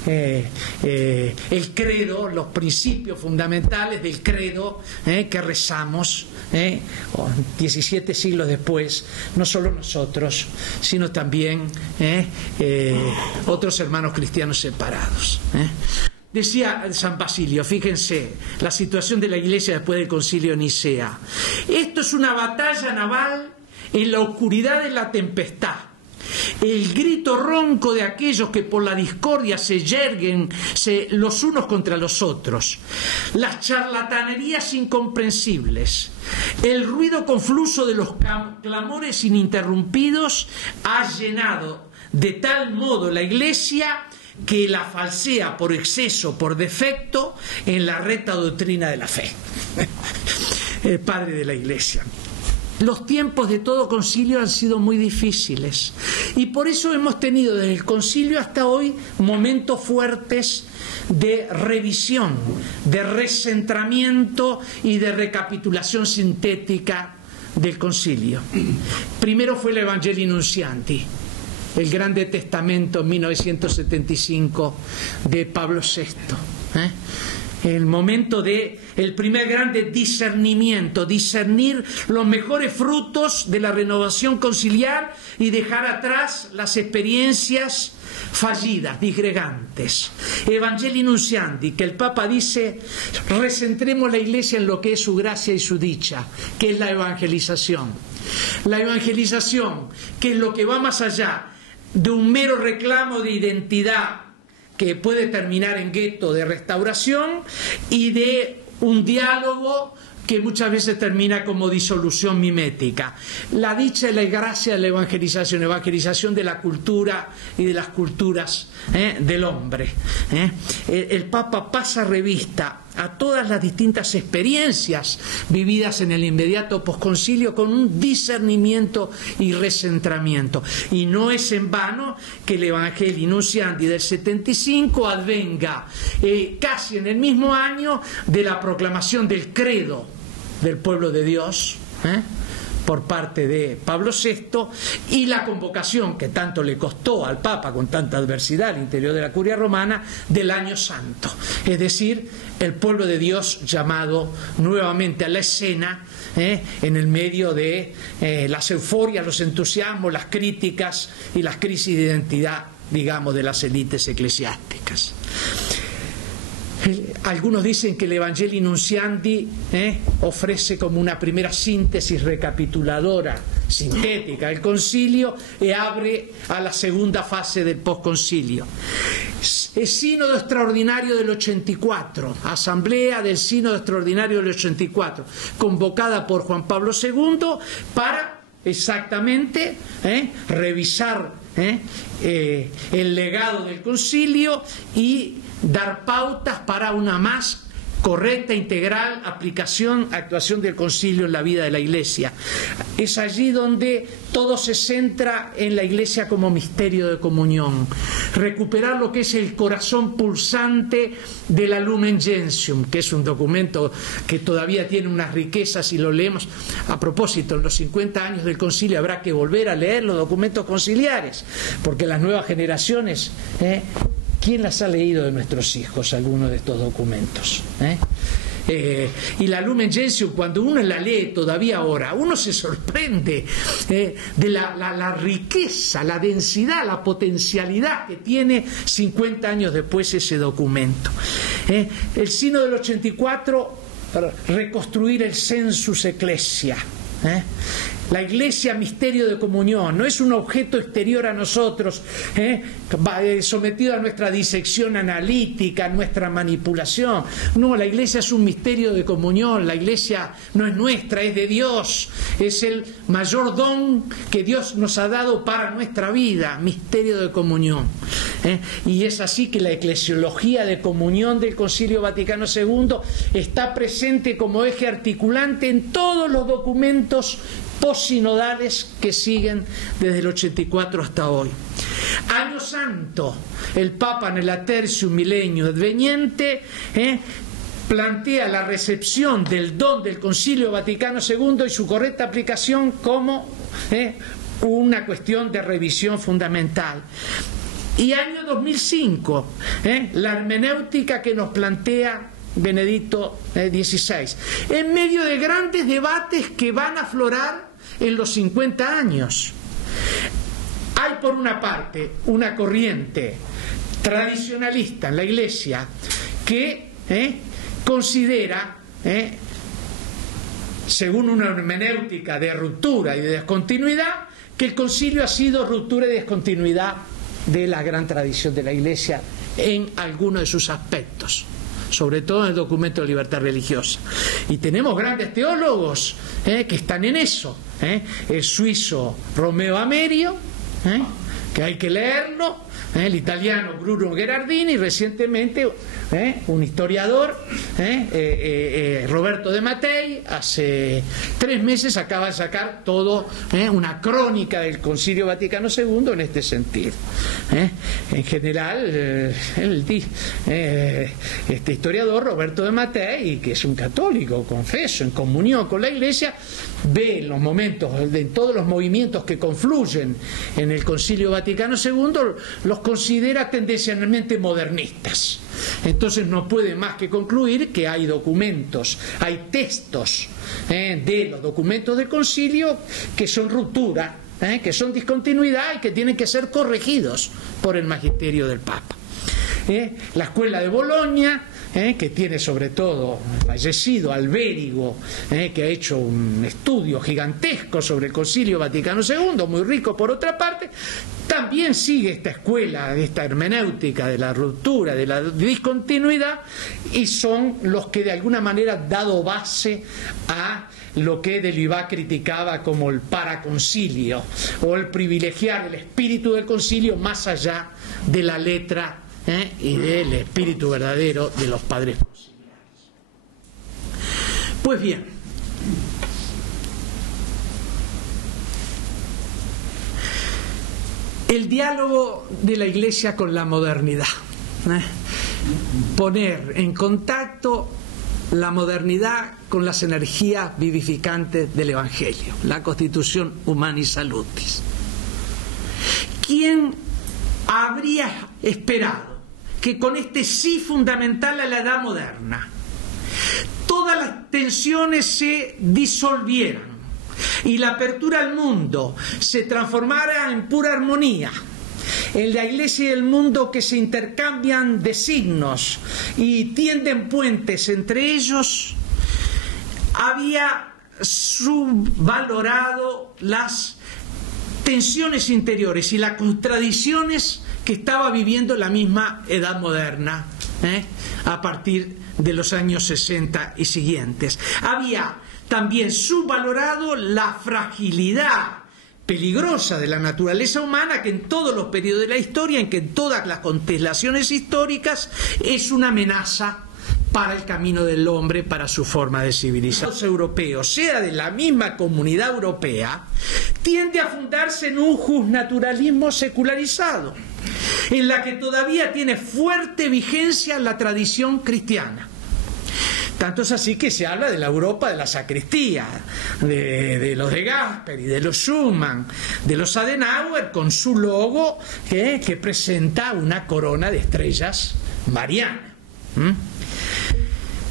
el credo, los principios fundamentales del credo que rezamos 17 siglos después, no solo nosotros, sino también otros hermanos cristianos separados. Decía San Basilio, fíjense, la situación de la Iglesia después del Concilio de Nicea: esto es una batalla naval en la oscuridad de la tempestad. El grito ronco de aquellos que por la discordia se yerguen los unos contra los otros, las charlatanerías incomprensibles, el ruido confuso de los clamores ininterrumpidos ha llenado de tal modo la Iglesia que la falsea por exceso, por defecto, en la recta doctrina de la fe. El padre de la Iglesia. Los tiempos de todo concilio han sido muy difíciles y por eso hemos tenido desde el concilio hasta hoy momentos fuertes de revisión, de recentramiento y de recapitulación sintética del concilio. Primero fue el Evangelii Nuntiandi, el Grande Testamento en 1975 de Pablo VI. El momento de el primer grande discernimiento, discernir los mejores frutos de la renovación conciliar y dejar atrás las experiencias fallidas, disgregantes. Evangelii Nuntiandi, que el Papa dice: recentremos la Iglesia en lo que es su gracia y su dicha, que es la evangelización. La evangelización, que es lo que va más allá de un mero reclamo de identidad que puede terminar en gueto de restauración y de un diálogo que muchas veces termina como disolución mimética. La dicha y la gracia de la evangelización de la cultura y de las culturas del hombre. El Papa pasa revista a todas las distintas experiencias vividas en el inmediato posconcilio con un discernimiento y recentramiento. Y no es en vano que el Evangelii Nuntiandi del 75 advenga casi en el mismo año de la proclamación del credo del pueblo de Dios por parte de Pablo VI y la convocación que tanto le costó al Papa con tanta adversidad al interior de la Curia Romana del Año Santo, es decir, el pueblo de Dios llamado nuevamente a la escena en el medio de las euforias, los entusiasmos, las críticas y las crisis de identidad, digamos, de las élites eclesiásticas. Algunos dicen que el Evangelii Nuntiandi ofrece como una primera síntesis recapituladora, sintética, del concilio e abre a la segunda fase del posconcilio. El Sínodo Extraordinario del 84, Asamblea del Sínodo Extraordinario del 84, convocada por Juan Pablo II para exactamente revisar el legado del concilio y dar pautas para una más correcta, integral actuación del concilio en la vida de la Iglesia. Es allí donde todo se centra en la Iglesia como misterio de comunión, recuperar lo que es el corazón pulsante de la Lumen Gentium, que es un documento que todavía tiene unas riquezas si lo leemos. A propósito, en los 50 años del concilio habrá que volver a leer los documentos conciliares, porque las nuevas generaciones ¿quién las ha leído de nuestros hijos, algunos de estos documentos? Y la Lumen Gentium, cuando uno la lee todavía ahora, uno se sorprende de la riqueza, la densidad, la potencialidad que tiene 50 años después ese documento. El Sínodo del 84, reconstruir el sensus ecclesia. La Iglesia, misterio de comunión, no es un objeto exterior a nosotros, sometido a nuestra disección analítica, a nuestra manipulación. No, la Iglesia es un misterio de comunión. La Iglesia no es nuestra, es de Dios. Es el mayor don que Dios nos ha dado para nuestra vida, misterio de comunión. Y es así que la eclesiología de comunión del Concilio Vaticano II está presente como eje articulante en todos los documentos posinodales que siguen desde el 84 hasta hoy. Año Santo, el Papa nella Tertium Millennio Adveniente plantea la recepción del don del Concilio Vaticano II y su correcta aplicación como una cuestión de revisión fundamental. Y año 2005, la hermenéutica que nos plantea Benedicto XVI, en medio de grandes debates que van a aflorar en los 50 años. Hay por una parte una corriente tradicionalista en la Iglesia que considera, según una hermenéutica de ruptura y de descontinuidad, que el concilio ha sido ruptura y descontinuidad de la gran tradición de la Iglesia en algunos de sus aspectos, sobre todo en el documento de libertad religiosa. Y tenemos grandes teólogos que están en eso. El suizo Romeo Amerio, que hay que leerlo, el italiano Bruno Gherardini, y recientemente un historiador, Roberto De Mattei, hace 3 meses acaba de sacar todo una crónica del Concilio Vaticano II en este sentido. En general, este historiador, Roberto De Mattei, que es un católico, confeso, en comunión con la Iglesia, ve los momentos, en todos los movimientos que confluyen en el Concilio Vaticano II, los considera tendencialmente modernistas. Entonces no puede más que concluir que hay documentos, hay textos de los documentos del concilio que son ruptura, que son discontinuidad y que tienen que ser corregidos por el magisterio del Papa. la escuela de Bolonia, que tiene sobre todo fallecido Alberigo, que ha hecho un estudio gigantesco sobre el Concilio Vaticano II, muy rico por otra parte. También sigue esta escuela, esta hermenéutica de la ruptura, de la discontinuidad, y son los que de alguna manera han dado base a lo que Delibat criticaba como el paraconcilio, o el privilegiar el espíritu del concilio más allá de la letra y del espíritu verdadero de los padres conciliares. Pues bien, el diálogo de la Iglesia con la modernidad, poner en contacto la modernidad con las energías vivificantes del Evangelio, la Constitución Humanis Salutis. ¿Quién habría esperado que con este sí fundamental a la edad moderna todas las tensiones se disolvieran y la apertura al mundo se transformara en pura armonía? En la Iglesia y el mundo que se intercambian de signos y tienden puentes entre ellos, había subvalorado las tensiones interiores y las contradicciones que estaba viviendo la misma edad moderna, a partir de los años 60 y siguientes. Había también subvalorado la fragilidad peligrosa de la naturaleza humana, que en todos los periodos de la historia, en que en todas las constelaciones históricas es una amenaza para el camino del hombre, para su forma de civilización. Los europeos, sea de la misma comunidad europea, tiende a fundarse en un justnaturalismo secularizado, en la que todavía tiene fuerte vigencia la tradición cristiana. Tanto es así que se habla de la Europa de la sacristía, de los de Gasperi, de los Schumann, de los Adenauer, con su logo que presenta una corona de estrellas mariana.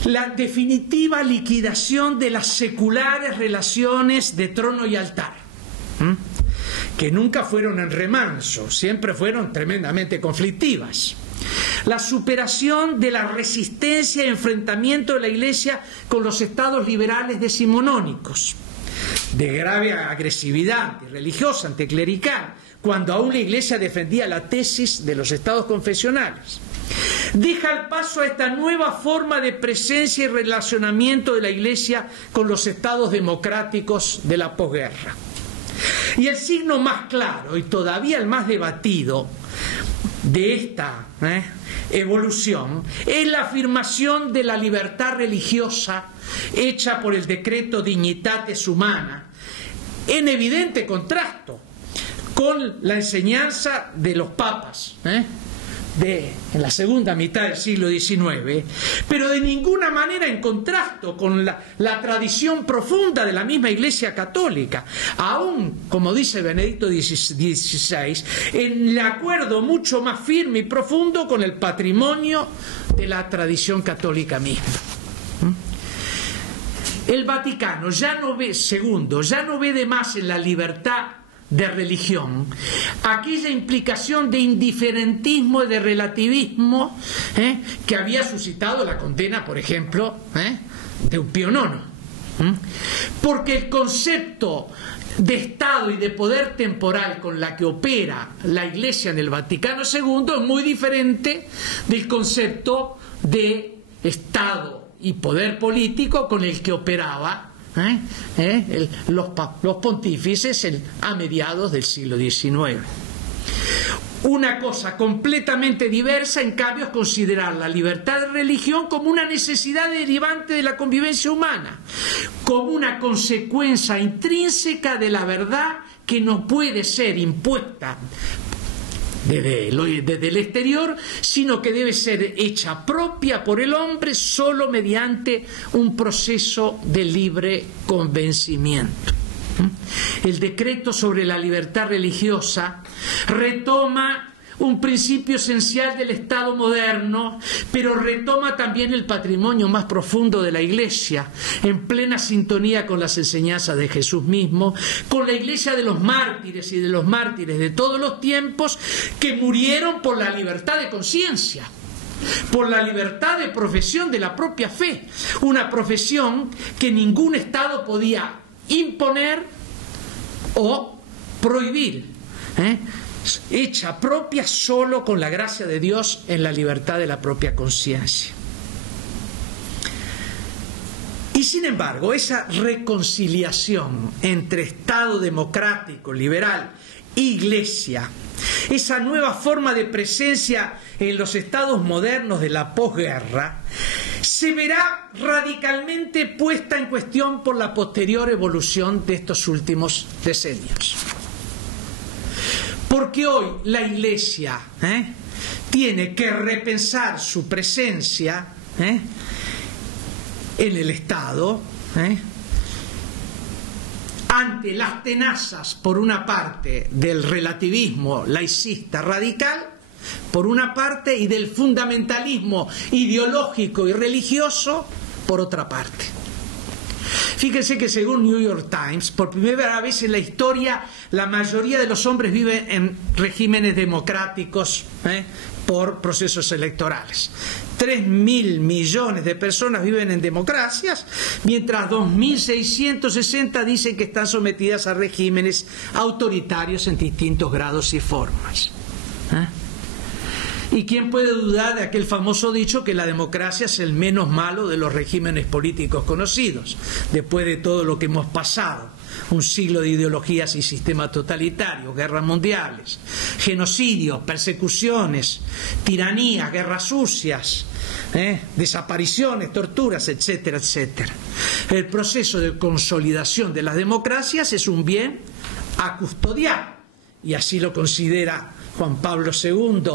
La definitiva liquidación de las seculares relaciones de trono y altar, que nunca fueron en remanso, siempre fueron tremendamente conflictivas. La superación de la resistencia y enfrentamiento de la Iglesia con los estados liberales decimonónicos, de grave agresividad religiosa, anticlerical, cuando aún la Iglesia defendía la tesis de los estados confesionales. Deja el paso a esta nueva forma de presencia y relacionamiento de la Iglesia con los estados democráticos de la posguerra. Y el signo más claro y todavía el más debatido de esta evolución es la afirmación de la libertad religiosa hecha por el decreto Dignitatis Humana, en evidente contrasto con la enseñanza de los papas en la segunda mitad del siglo XIX, pero de ninguna manera en contrasto con la tradición profunda de la misma Iglesia Católica, aún, como dice Benedicto XVI, en el acuerdo mucho más firme y profundo con el patrimonio de la tradición católica misma. El Vaticano ya no ve de más en la libertad de religión aquella implicación de indiferentismo y de relativismo que había suscitado la condena, por ejemplo, de un Pío IX, porque el concepto de Estado y de poder temporal con la que opera la Iglesia en el Vaticano II es muy diferente del concepto de Estado y poder político con el que operaba los pontífices a mediados del siglo XIX. Una cosa completamente diversa, en cambio, es considerar la libertad de religión como una necesidad derivante de la convivencia humana, como una consecuencia intrínseca de la verdad que no puede ser impuesta desde el exterior, sino que debe ser hecha propia por el hombre solo mediante un proceso de libre convencimiento. El decreto sobre la libertad religiosa retoma un principio esencial del Estado moderno, pero retoma también el patrimonio más profundo de la Iglesia, en plena sintonía con las enseñanzas de Jesús mismo, con la Iglesia de los mártires y de los mártires de todos los tiempos que murieron por la libertad de conciencia, por la libertad de profesión de la propia fe, una profesión que ningún Estado podía imponer o prohibir, hecha propia solo con la gracia de Dios en la libertad de la propia conciencia. Y sin embargo, esa reconciliación entre Estado democrático, liberal, Iglesia, esa nueva forma de presencia en los estados modernos de la posguerra, se verá radicalmente puesta en cuestión por la posterior evolución de estos últimos decenios. Porque hoy la Iglesia tiene que repensar su presencia en el Estado, ante las tenazas, por una parte, del relativismo laicista radical, por una parte, y del fundamentalismo ideológico y religioso, por otra parte. Fíjense que según New York Times, por primera vez en la historia, la mayoría de los hombres viven en regímenes democráticos por procesos electorales. 3.000 millones de personas viven en democracias, mientras 2.660 dicen que están sometidas a regímenes autoritarios en distintos grados y formas. ¿Y quién puede dudar de aquel famoso dicho que la democracia es el menos malo de los regímenes políticos conocidos, después de todo lo que hemos pasado? Un siglo de ideologías y sistemas totalitarios, guerras mundiales, genocidios, persecuciones, tiranías, guerras sucias, desapariciones, torturas, etcétera, etcétera. El proceso de consolidación de las democracias es un bien a custodiar, y así lo considera Juan Pablo II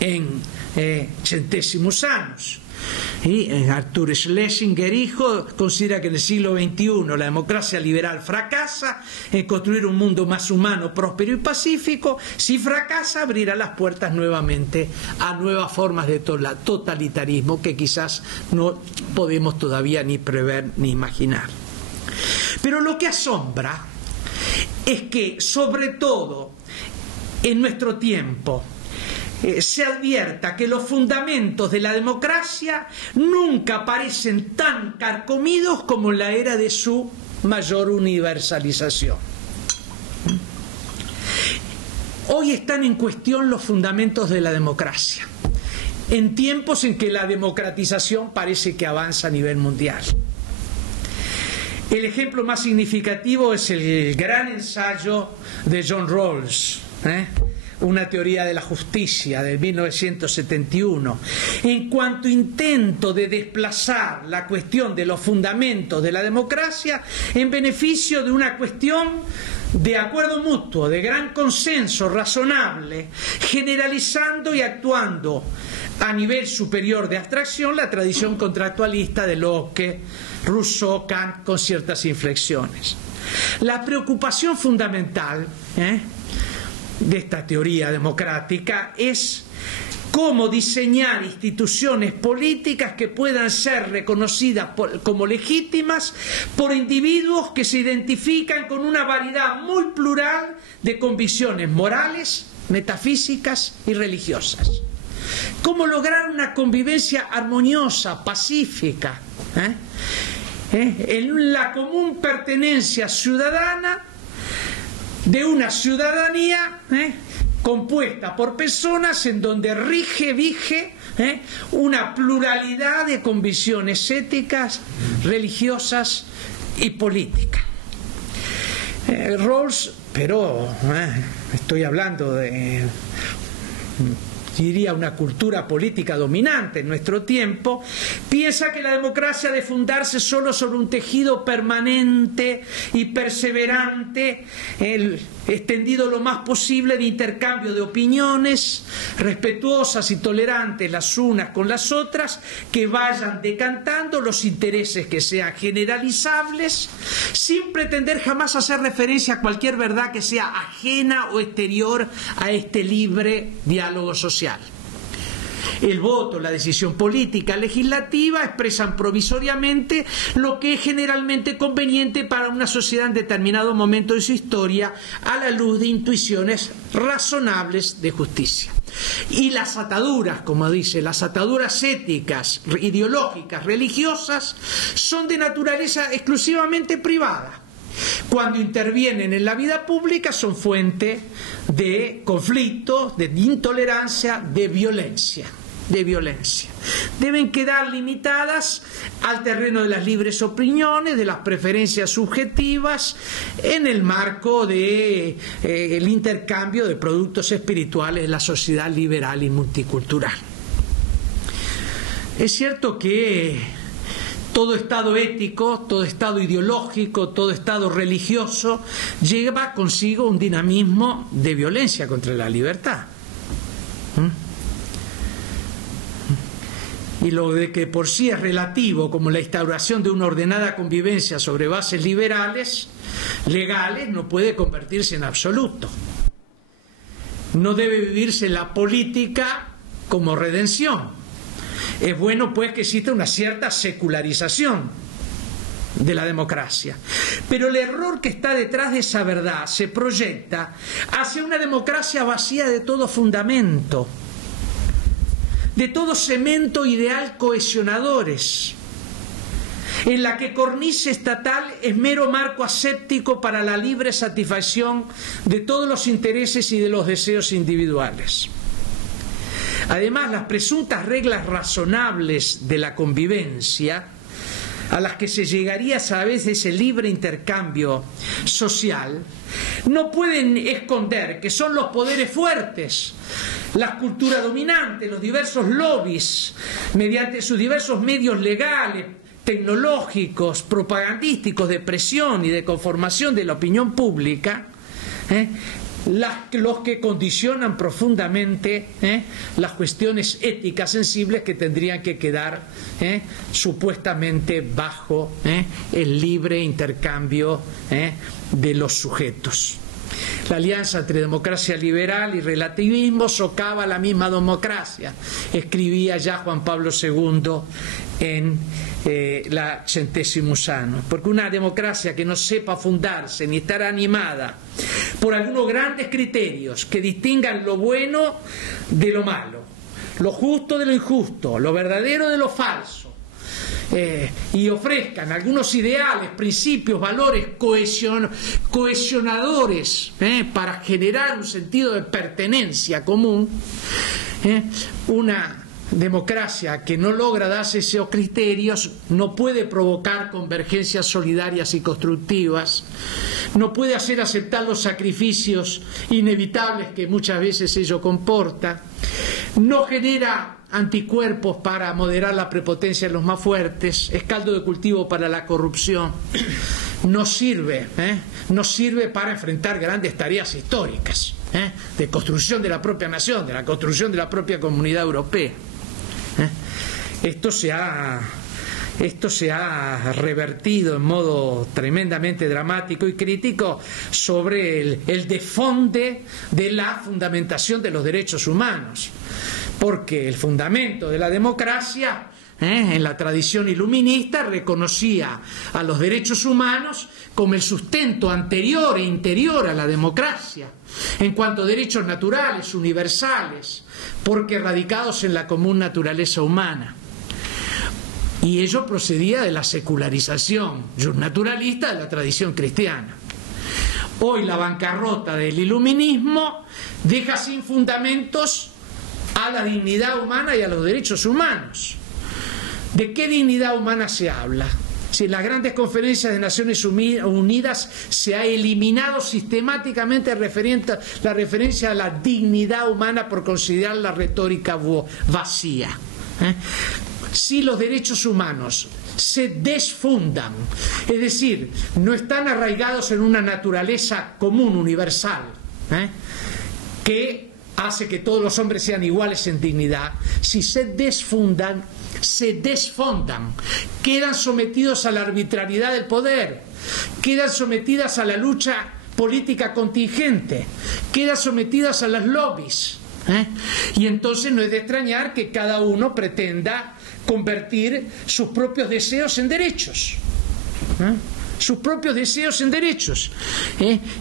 en Centésimos Años. Y Arthur Schlesinger, hijo, considera que en el siglo XXI la democracia liberal fracasa en construir un mundo más humano, próspero y pacífico. Si fracasa, abrirá las puertas nuevamente a nuevas formas de totalitarismo que quizás no podemos todavía ni prever ni imaginar. Pero lo que asombra es que, sobre todo en nuestro tiempo, se advierta que los fundamentos de la democracia nunca parecen tan carcomidos como en la era de su mayor universalización. Hoy están en cuestión los fundamentos de la democracia, en tiempos en que la democratización parece que avanza a nivel mundial. El ejemplo más significativo es el gran ensayo de John Rawls, Una teoría de la justicia, de 1971, en cuanto intento de desplazar la cuestión de los fundamentos de la democracia en beneficio de una cuestión de acuerdo mutuo, de gran consenso razonable, generalizando y actuando a nivel superior de abstracción la tradición contractualista de Locke, Rousseau, Kant, con ciertas inflexiones. La preocupación fundamental de esta teoría democrática es cómo diseñar instituciones políticas que puedan ser reconocidas como legítimas por individuos que se identifican con una variedad muy plural de convicciones morales, metafísicas y religiosas. Cómo lograr una convivencia armoniosa, pacífica, en la común pertenencia ciudadana de una ciudadanía compuesta por personas en donde vige una pluralidad de convicciones éticas, religiosas y políticas. Rawls, pero estoy hablando de, diría, una cultura política dominante en nuestro tiempo, piensa que la democracia ha de fundarse solo sobre un tejido permanente y perseverante, extendido lo más posible de intercambio de opiniones, respetuosas y tolerantes las unas con las otras, que vayan decantando los intereses que sean generalizables, sin pretender jamás hacer referencia a cualquier verdad que sea ajena o exterior a este libre diálogo social. El voto, la decisión política, legislativa expresan provisoriamente lo que es generalmente conveniente para una sociedad en determinado momento de su historia a la luz de intuiciones razonables de justicia. Y las ataduras, como dice, las ataduras éticas, ideológicas, religiosas, son de naturaleza exclusivamente privada. Cuando intervienen en la vida pública son fuente de conflictos, de intolerancia, de violencia. Deben quedar limitadas al terreno de las libres opiniones, de las preferencias subjetivas, en el marco de el intercambio de productos espirituales de la sociedad liberal y multicultural. Es cierto que todo estado ético, todo estado ideológico, todo estado religioso lleva consigo un dinamismo de violencia contra la libertad. Y lo de que por sí es relativo, como la instauración de una ordenada convivencia sobre bases legales, no puede convertirse en absoluto. No debe vivirse la política como redención. Es bueno, pues, que exista una cierta secularización de la democracia. Pero el error que está detrás de esa verdad se proyecta hacia una democracia vacía de todo fundamento, de todo cemento ideal cohesionadores, en la que cornisa estatal es mero marco aséptico para la libre satisfacción de todos los intereses y de los deseos individuales. Además, las presuntas reglas razonables de la convivencia, a las que se llegaría a través de ese libre intercambio social, no pueden esconder que son los poderes fuertes, la cultura dominante, los diversos lobbies, mediante sus diversos medios legales, tecnológicos, propagandísticos, de presión y de conformación de la opinión pública, los que condicionan profundamente las cuestiones éticas sensibles que tendrían que quedar supuestamente bajo el libre intercambio de los sujetos. La alianza entre democracia liberal y relativismo socava la misma democracia, escribía ya Juan Pablo II en la Centesimus Annus, porque una democracia que no sepa fundarse ni estar animada por algunos grandes criterios que distingan lo bueno de lo malo, lo justo de lo injusto, lo verdadero de lo falso, y ofrezcan algunos ideales, principios, valores cohesionadores para generar un sentido de pertenencia común, una democracia que no logra darse esos criterios no puede provocar convergencias solidarias y constructivas, no puede hacer aceptar los sacrificios inevitables que muchas veces ello comporta, no genera anticuerpos para moderar la prepotencia de los más fuertes, es caldo de cultivo para la corrupción, no sirve para enfrentar grandes tareas históricas de construcción de la propia nación, de la construcción de la propia comunidad europea. Esto se ha revertido en modo tremendamente dramático y crítico sobre el desfonde de la fundamentación de los derechos humanos, porque el fundamento de la democracia en la tradición iluminista reconocía a los derechos humanos como el sustento anterior e interior a la democracia, en cuanto a derechos naturales, universales, porque radicados en la común naturaleza humana. Y ello procedía de la secularización naturalista de la tradición cristiana. Hoy la bancarrota del iluminismo deja sin fundamentos a la dignidad humana y a los derechos humanos. ¿De qué dignidad humana se habla? Si en las grandes conferencias de Naciones Unidas se ha eliminado sistemáticamente la referencia a la dignidad humana por considerar la retórica vacía. Si los derechos humanos se desfundan, es decir, no están arraigados en una naturaleza común, universal, que hace que todos los hombres sean iguales en dignidad, si se desfondan, quedan sometidos a la arbitrariedad del poder, quedan sometidas a la lucha política contingente, quedan sometidas a los lobbies, Y entonces no es de extrañar que cada uno pretenda convertir sus propios deseos en derechos, sus propios deseos en derechos,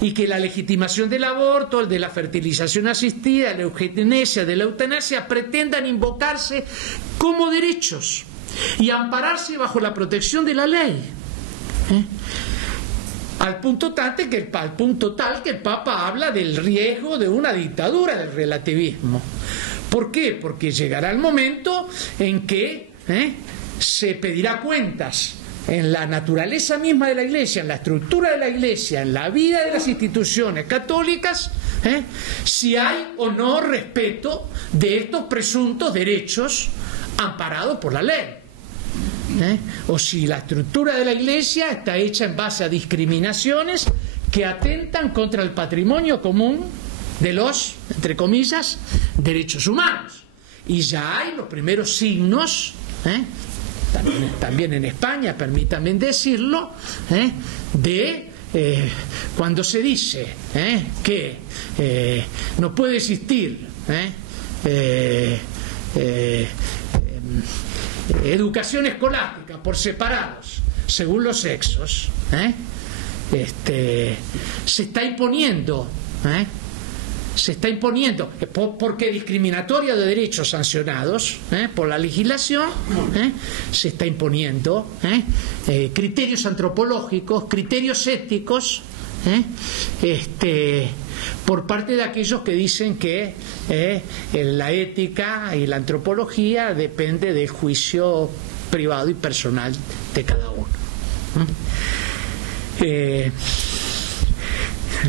y que la legitimación del aborto, el de la fertilización asistida, la eugenesia, de la eutanasia, pretendan invocarse como derechos y ampararse bajo la protección de la ley, al punto tal que el Papa habla del riesgo de una dictadura del relativismo. ¿Por qué? Porque llegará el momento en que se pedirá cuentas en la naturaleza misma de la Iglesia, en la estructura de la Iglesia, en la vida de las instituciones católicas, si hay o no respeto de estos presuntos derechos amparados por la ley, o si la estructura de la Iglesia está hecha en base a discriminaciones que atentan contra el patrimonio común de los, entre comillas, derechos humanos. Y ya hay los primeros signos, también en España, permítanme decirlo, de cuando se dice que no puede existir educación escolástica por separados según los sexos, se está imponiendo porque discriminatoria de derechos sancionados por la legislación, se está imponiendo criterios antropológicos, criterios éticos, por parte de aquellos que dicen que la ética y la antropología depende del juicio privado y personal de cada uno.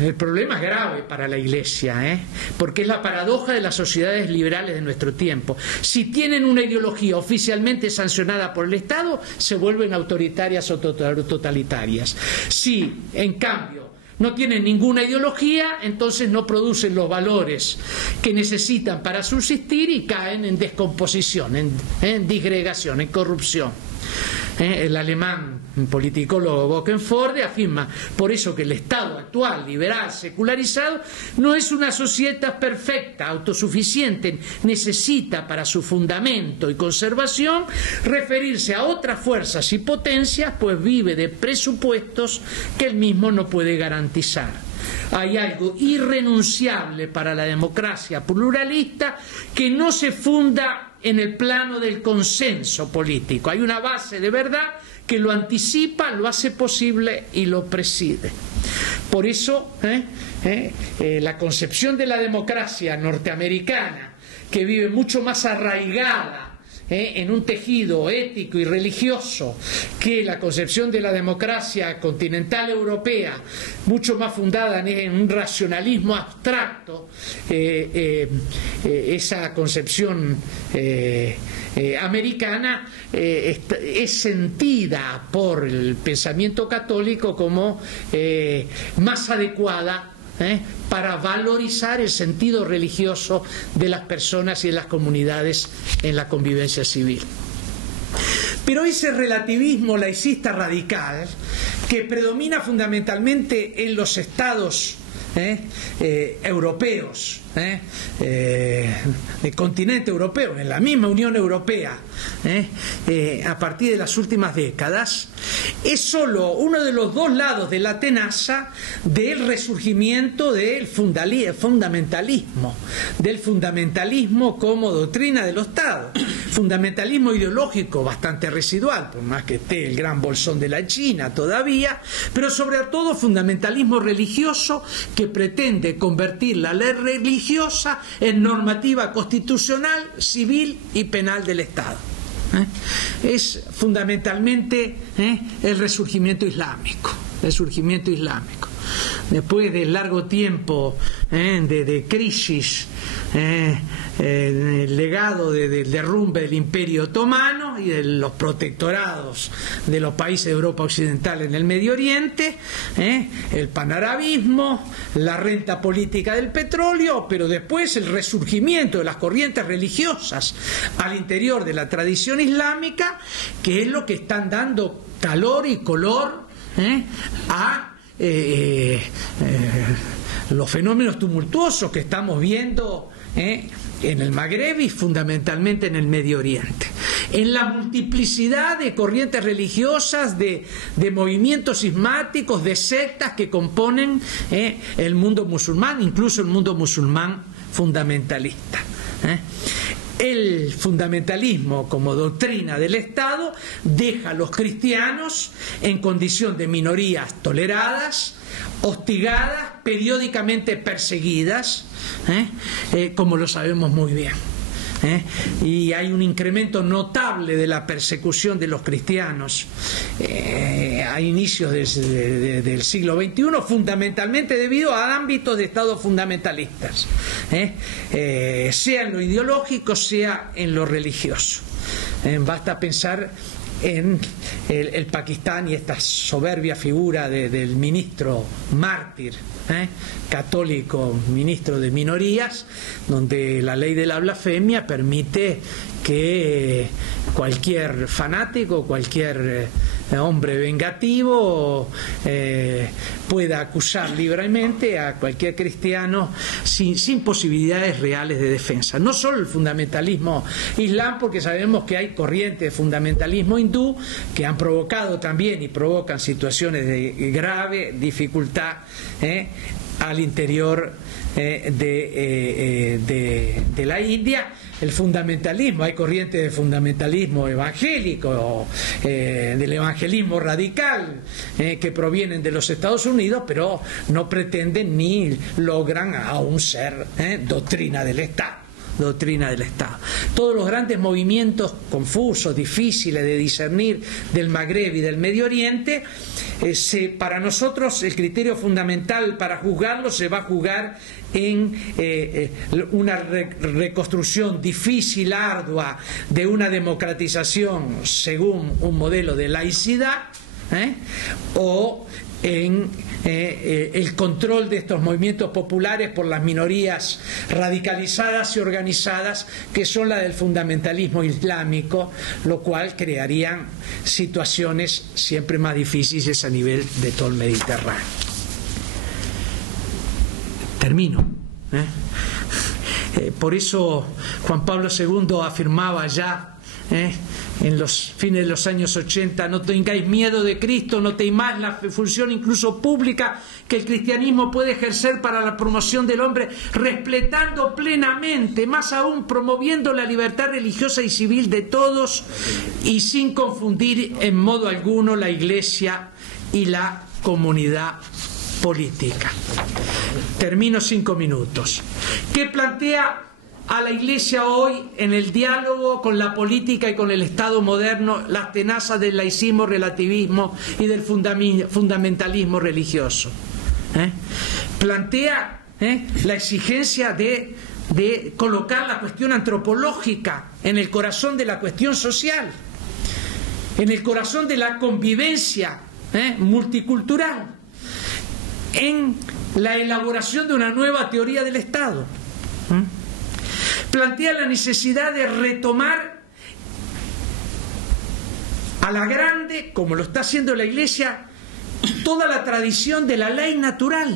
El problema es grave para la Iglesia, porque es la paradoja de las sociedades liberales de nuestro tiempo. Si tienen una ideología oficialmente sancionada por el Estado, se vuelven autoritarias o totalitarias. Si, en cambio, no tienen ninguna ideología, entonces no producen los valores que necesitan para subsistir y caen en descomposición, en disgregación, en corrupción. El alemán politicólogo Bokenforde afirma por eso que el Estado actual, liberal, secularizado, no es una sociedad perfecta, autosuficiente, necesita para su fundamento y conservación referirse a otras fuerzas y potencias, pues vive de presupuestos que él mismo no puede garantizar. Hay algo irrenunciable para la democracia pluralista que no se funda en el plano del consenso político. Hay una base de verdad que lo anticipa, lo hace posible y lo preside. Por eso, la concepción de la democracia norteamericana, que vive mucho más arraigada en un tejido ético y religioso que la concepción de la democracia continental europea, mucho más fundada en un racionalismo abstracto, esa concepción americana es sentida por el pensamiento católico como más adecuada para valorizar el sentido religioso de las personas y de las comunidades en la convivencia civil. Pero ese relativismo laicista radical que predomina fundamentalmente en los estados europeos, del continente europeo, en la misma Unión Europea, a partir de las últimas décadas, es solo uno de los dos lados de la tenaza del resurgimiento del fundamentalismo como doctrina de los Estados, fundamentalismo ideológico bastante residual, por más que esté el gran bolsón de la China todavía, pero sobre todo fundamentalismo religioso que pretende convertir la ley religiosa en normativa constitucional, civil y penal del Estado. Es fundamentalmente el resurgimiento islámico. Después de largo tiempo de crisis, el legado del derrumbe del Imperio Otomano y de los protectorados de los países de Europa Occidental en el Medio Oriente, el panarabismo, la renta política del petróleo, pero después el resurgimiento de las corrientes religiosas al interior de la tradición islámica, que es lo que están dando los fenómenos tumultuosos que estamos viendo en el Magreb y fundamentalmente en el Medio Oriente, en la multiplicidad de corrientes religiosas, de movimientos cismáticos, de sectas que componen el mundo musulmán, incluso el mundo musulmán fundamentalista. El fundamentalismo como doctrina del Estado deja a los cristianos en condición de minorías toleradas, hostigadas, periódicamente perseguidas, como lo sabemos muy bien. Y hay un incremento notable de la persecución de los cristianos a inicios del siglo XXI, fundamentalmente debido a ámbitos de estados fundamentalistas, sea en lo ideológico, sea en lo religioso. Basta pensar en el Pakistán y esta soberbia figura del ministro mártir, católico, ministro de minorías, donde la ley de la blasfemia permite que cualquier fanático, cualquier hombre vengativo pueda acusar libremente a cualquier cristiano sin posibilidades reales de defensa. No solo el fundamentalismo islam, porque sabemos que hay corrientes de fundamentalismo hindú que han provocado también y provocan situaciones de grave dificultad al interior de la India. El fundamentalismo, hay corrientes de fundamentalismo evangélico, del evangelismo radical, que provienen de los Estados Unidos, pero no pretenden ni logran aún ser doctrina del Estado. Doctrina del Estado. Todos los grandes movimientos confusos, difíciles de discernir del Magreb y del Medio Oriente, para nosotros el criterio fundamental para juzgarlos se va a juzgar en una reconstrucción difícil, ardua, de una democratización según un modelo de laicidad, o en el control de estos movimientos populares por las minorías radicalizadas y organizadas que son la del fundamentalismo islámico, lo cual crearían situaciones siempre más difíciles a nivel de todo el Mediterráneo. Termino. Por eso Juan Pablo II afirmaba ya en los fines de los años 80: no tengáis miedo de Cristo, no temáis la función incluso pública que el cristianismo puede ejercer para la promoción del hombre, respetando plenamente, más aún promoviendo la libertad religiosa y civil de todos y sin confundir en modo alguno la Iglesia y la comunidad política. Termino 5 minutos. ¿Qué plantea a la Iglesia hoy en el diálogo con la política y con el Estado moderno las tenazas del laicismo, relativismo y del fundamentalismo religioso? Plantea la exigencia de colocar la cuestión antropológica en el corazón de la cuestión social, en el corazón de la convivencia multicultural, en la elaboración de una nueva teoría del Estado. Plantea la necesidad de retomar a la grande, como lo está haciendo la Iglesia, toda la tradición de la ley natural,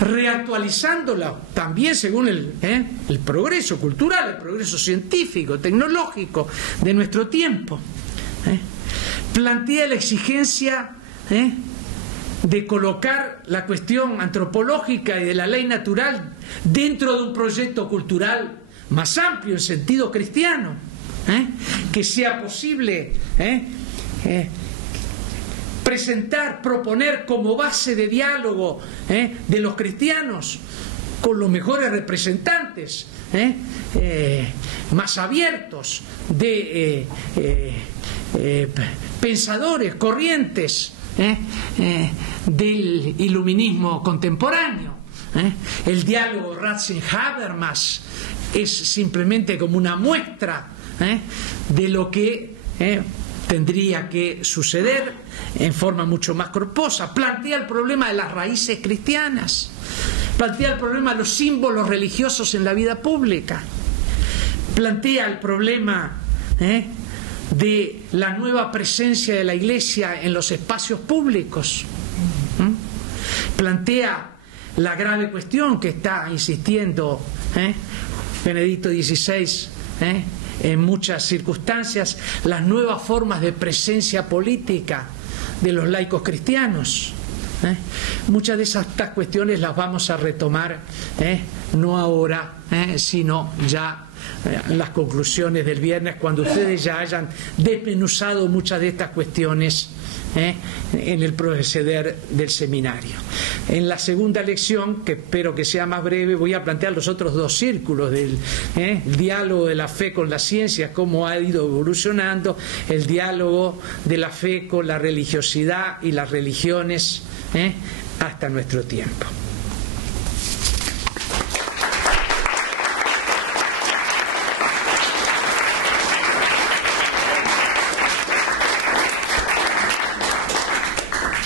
reactualizándola también según el progreso cultural, el progreso científico, tecnológico de nuestro tiempo. Plantea la exigencia de colocar la cuestión antropológica y de la ley natural dentro de un proyecto cultural más amplio en sentido cristiano, que sea posible presentar, proponer como base de diálogo de los cristianos con los mejores representantes más abiertos de pensadores, corrientes del iluminismo contemporáneo. El diálogo Ratzinger-Habermas es simplemente como una muestra de lo que tendría que suceder en forma mucho más corposa. Plantea el problema de las raíces cristianas, plantea el problema de los símbolos religiosos en la vida pública, plantea el problema de la nueva presencia de la Iglesia en los espacios públicos. plantea la grave cuestión que está insistiendo Benedicto XVI en muchas circunstancias, las nuevas formas de presencia política de los laicos cristianos. Muchas de estas cuestiones las vamos a retomar no ahora, sino ya en las conclusiones del viernes, cuando ustedes ya hayan desmenuzado muchas de estas cuestiones en el proceder del seminario. En la segunda lección, que espero que sea más breve, voy a plantear los otros dos círculos del diálogo de la fe con la ciencia, cómo ha ido evolucionando, el diálogo de la fe con la religiosidad y las religiones hasta nuestro tiempo.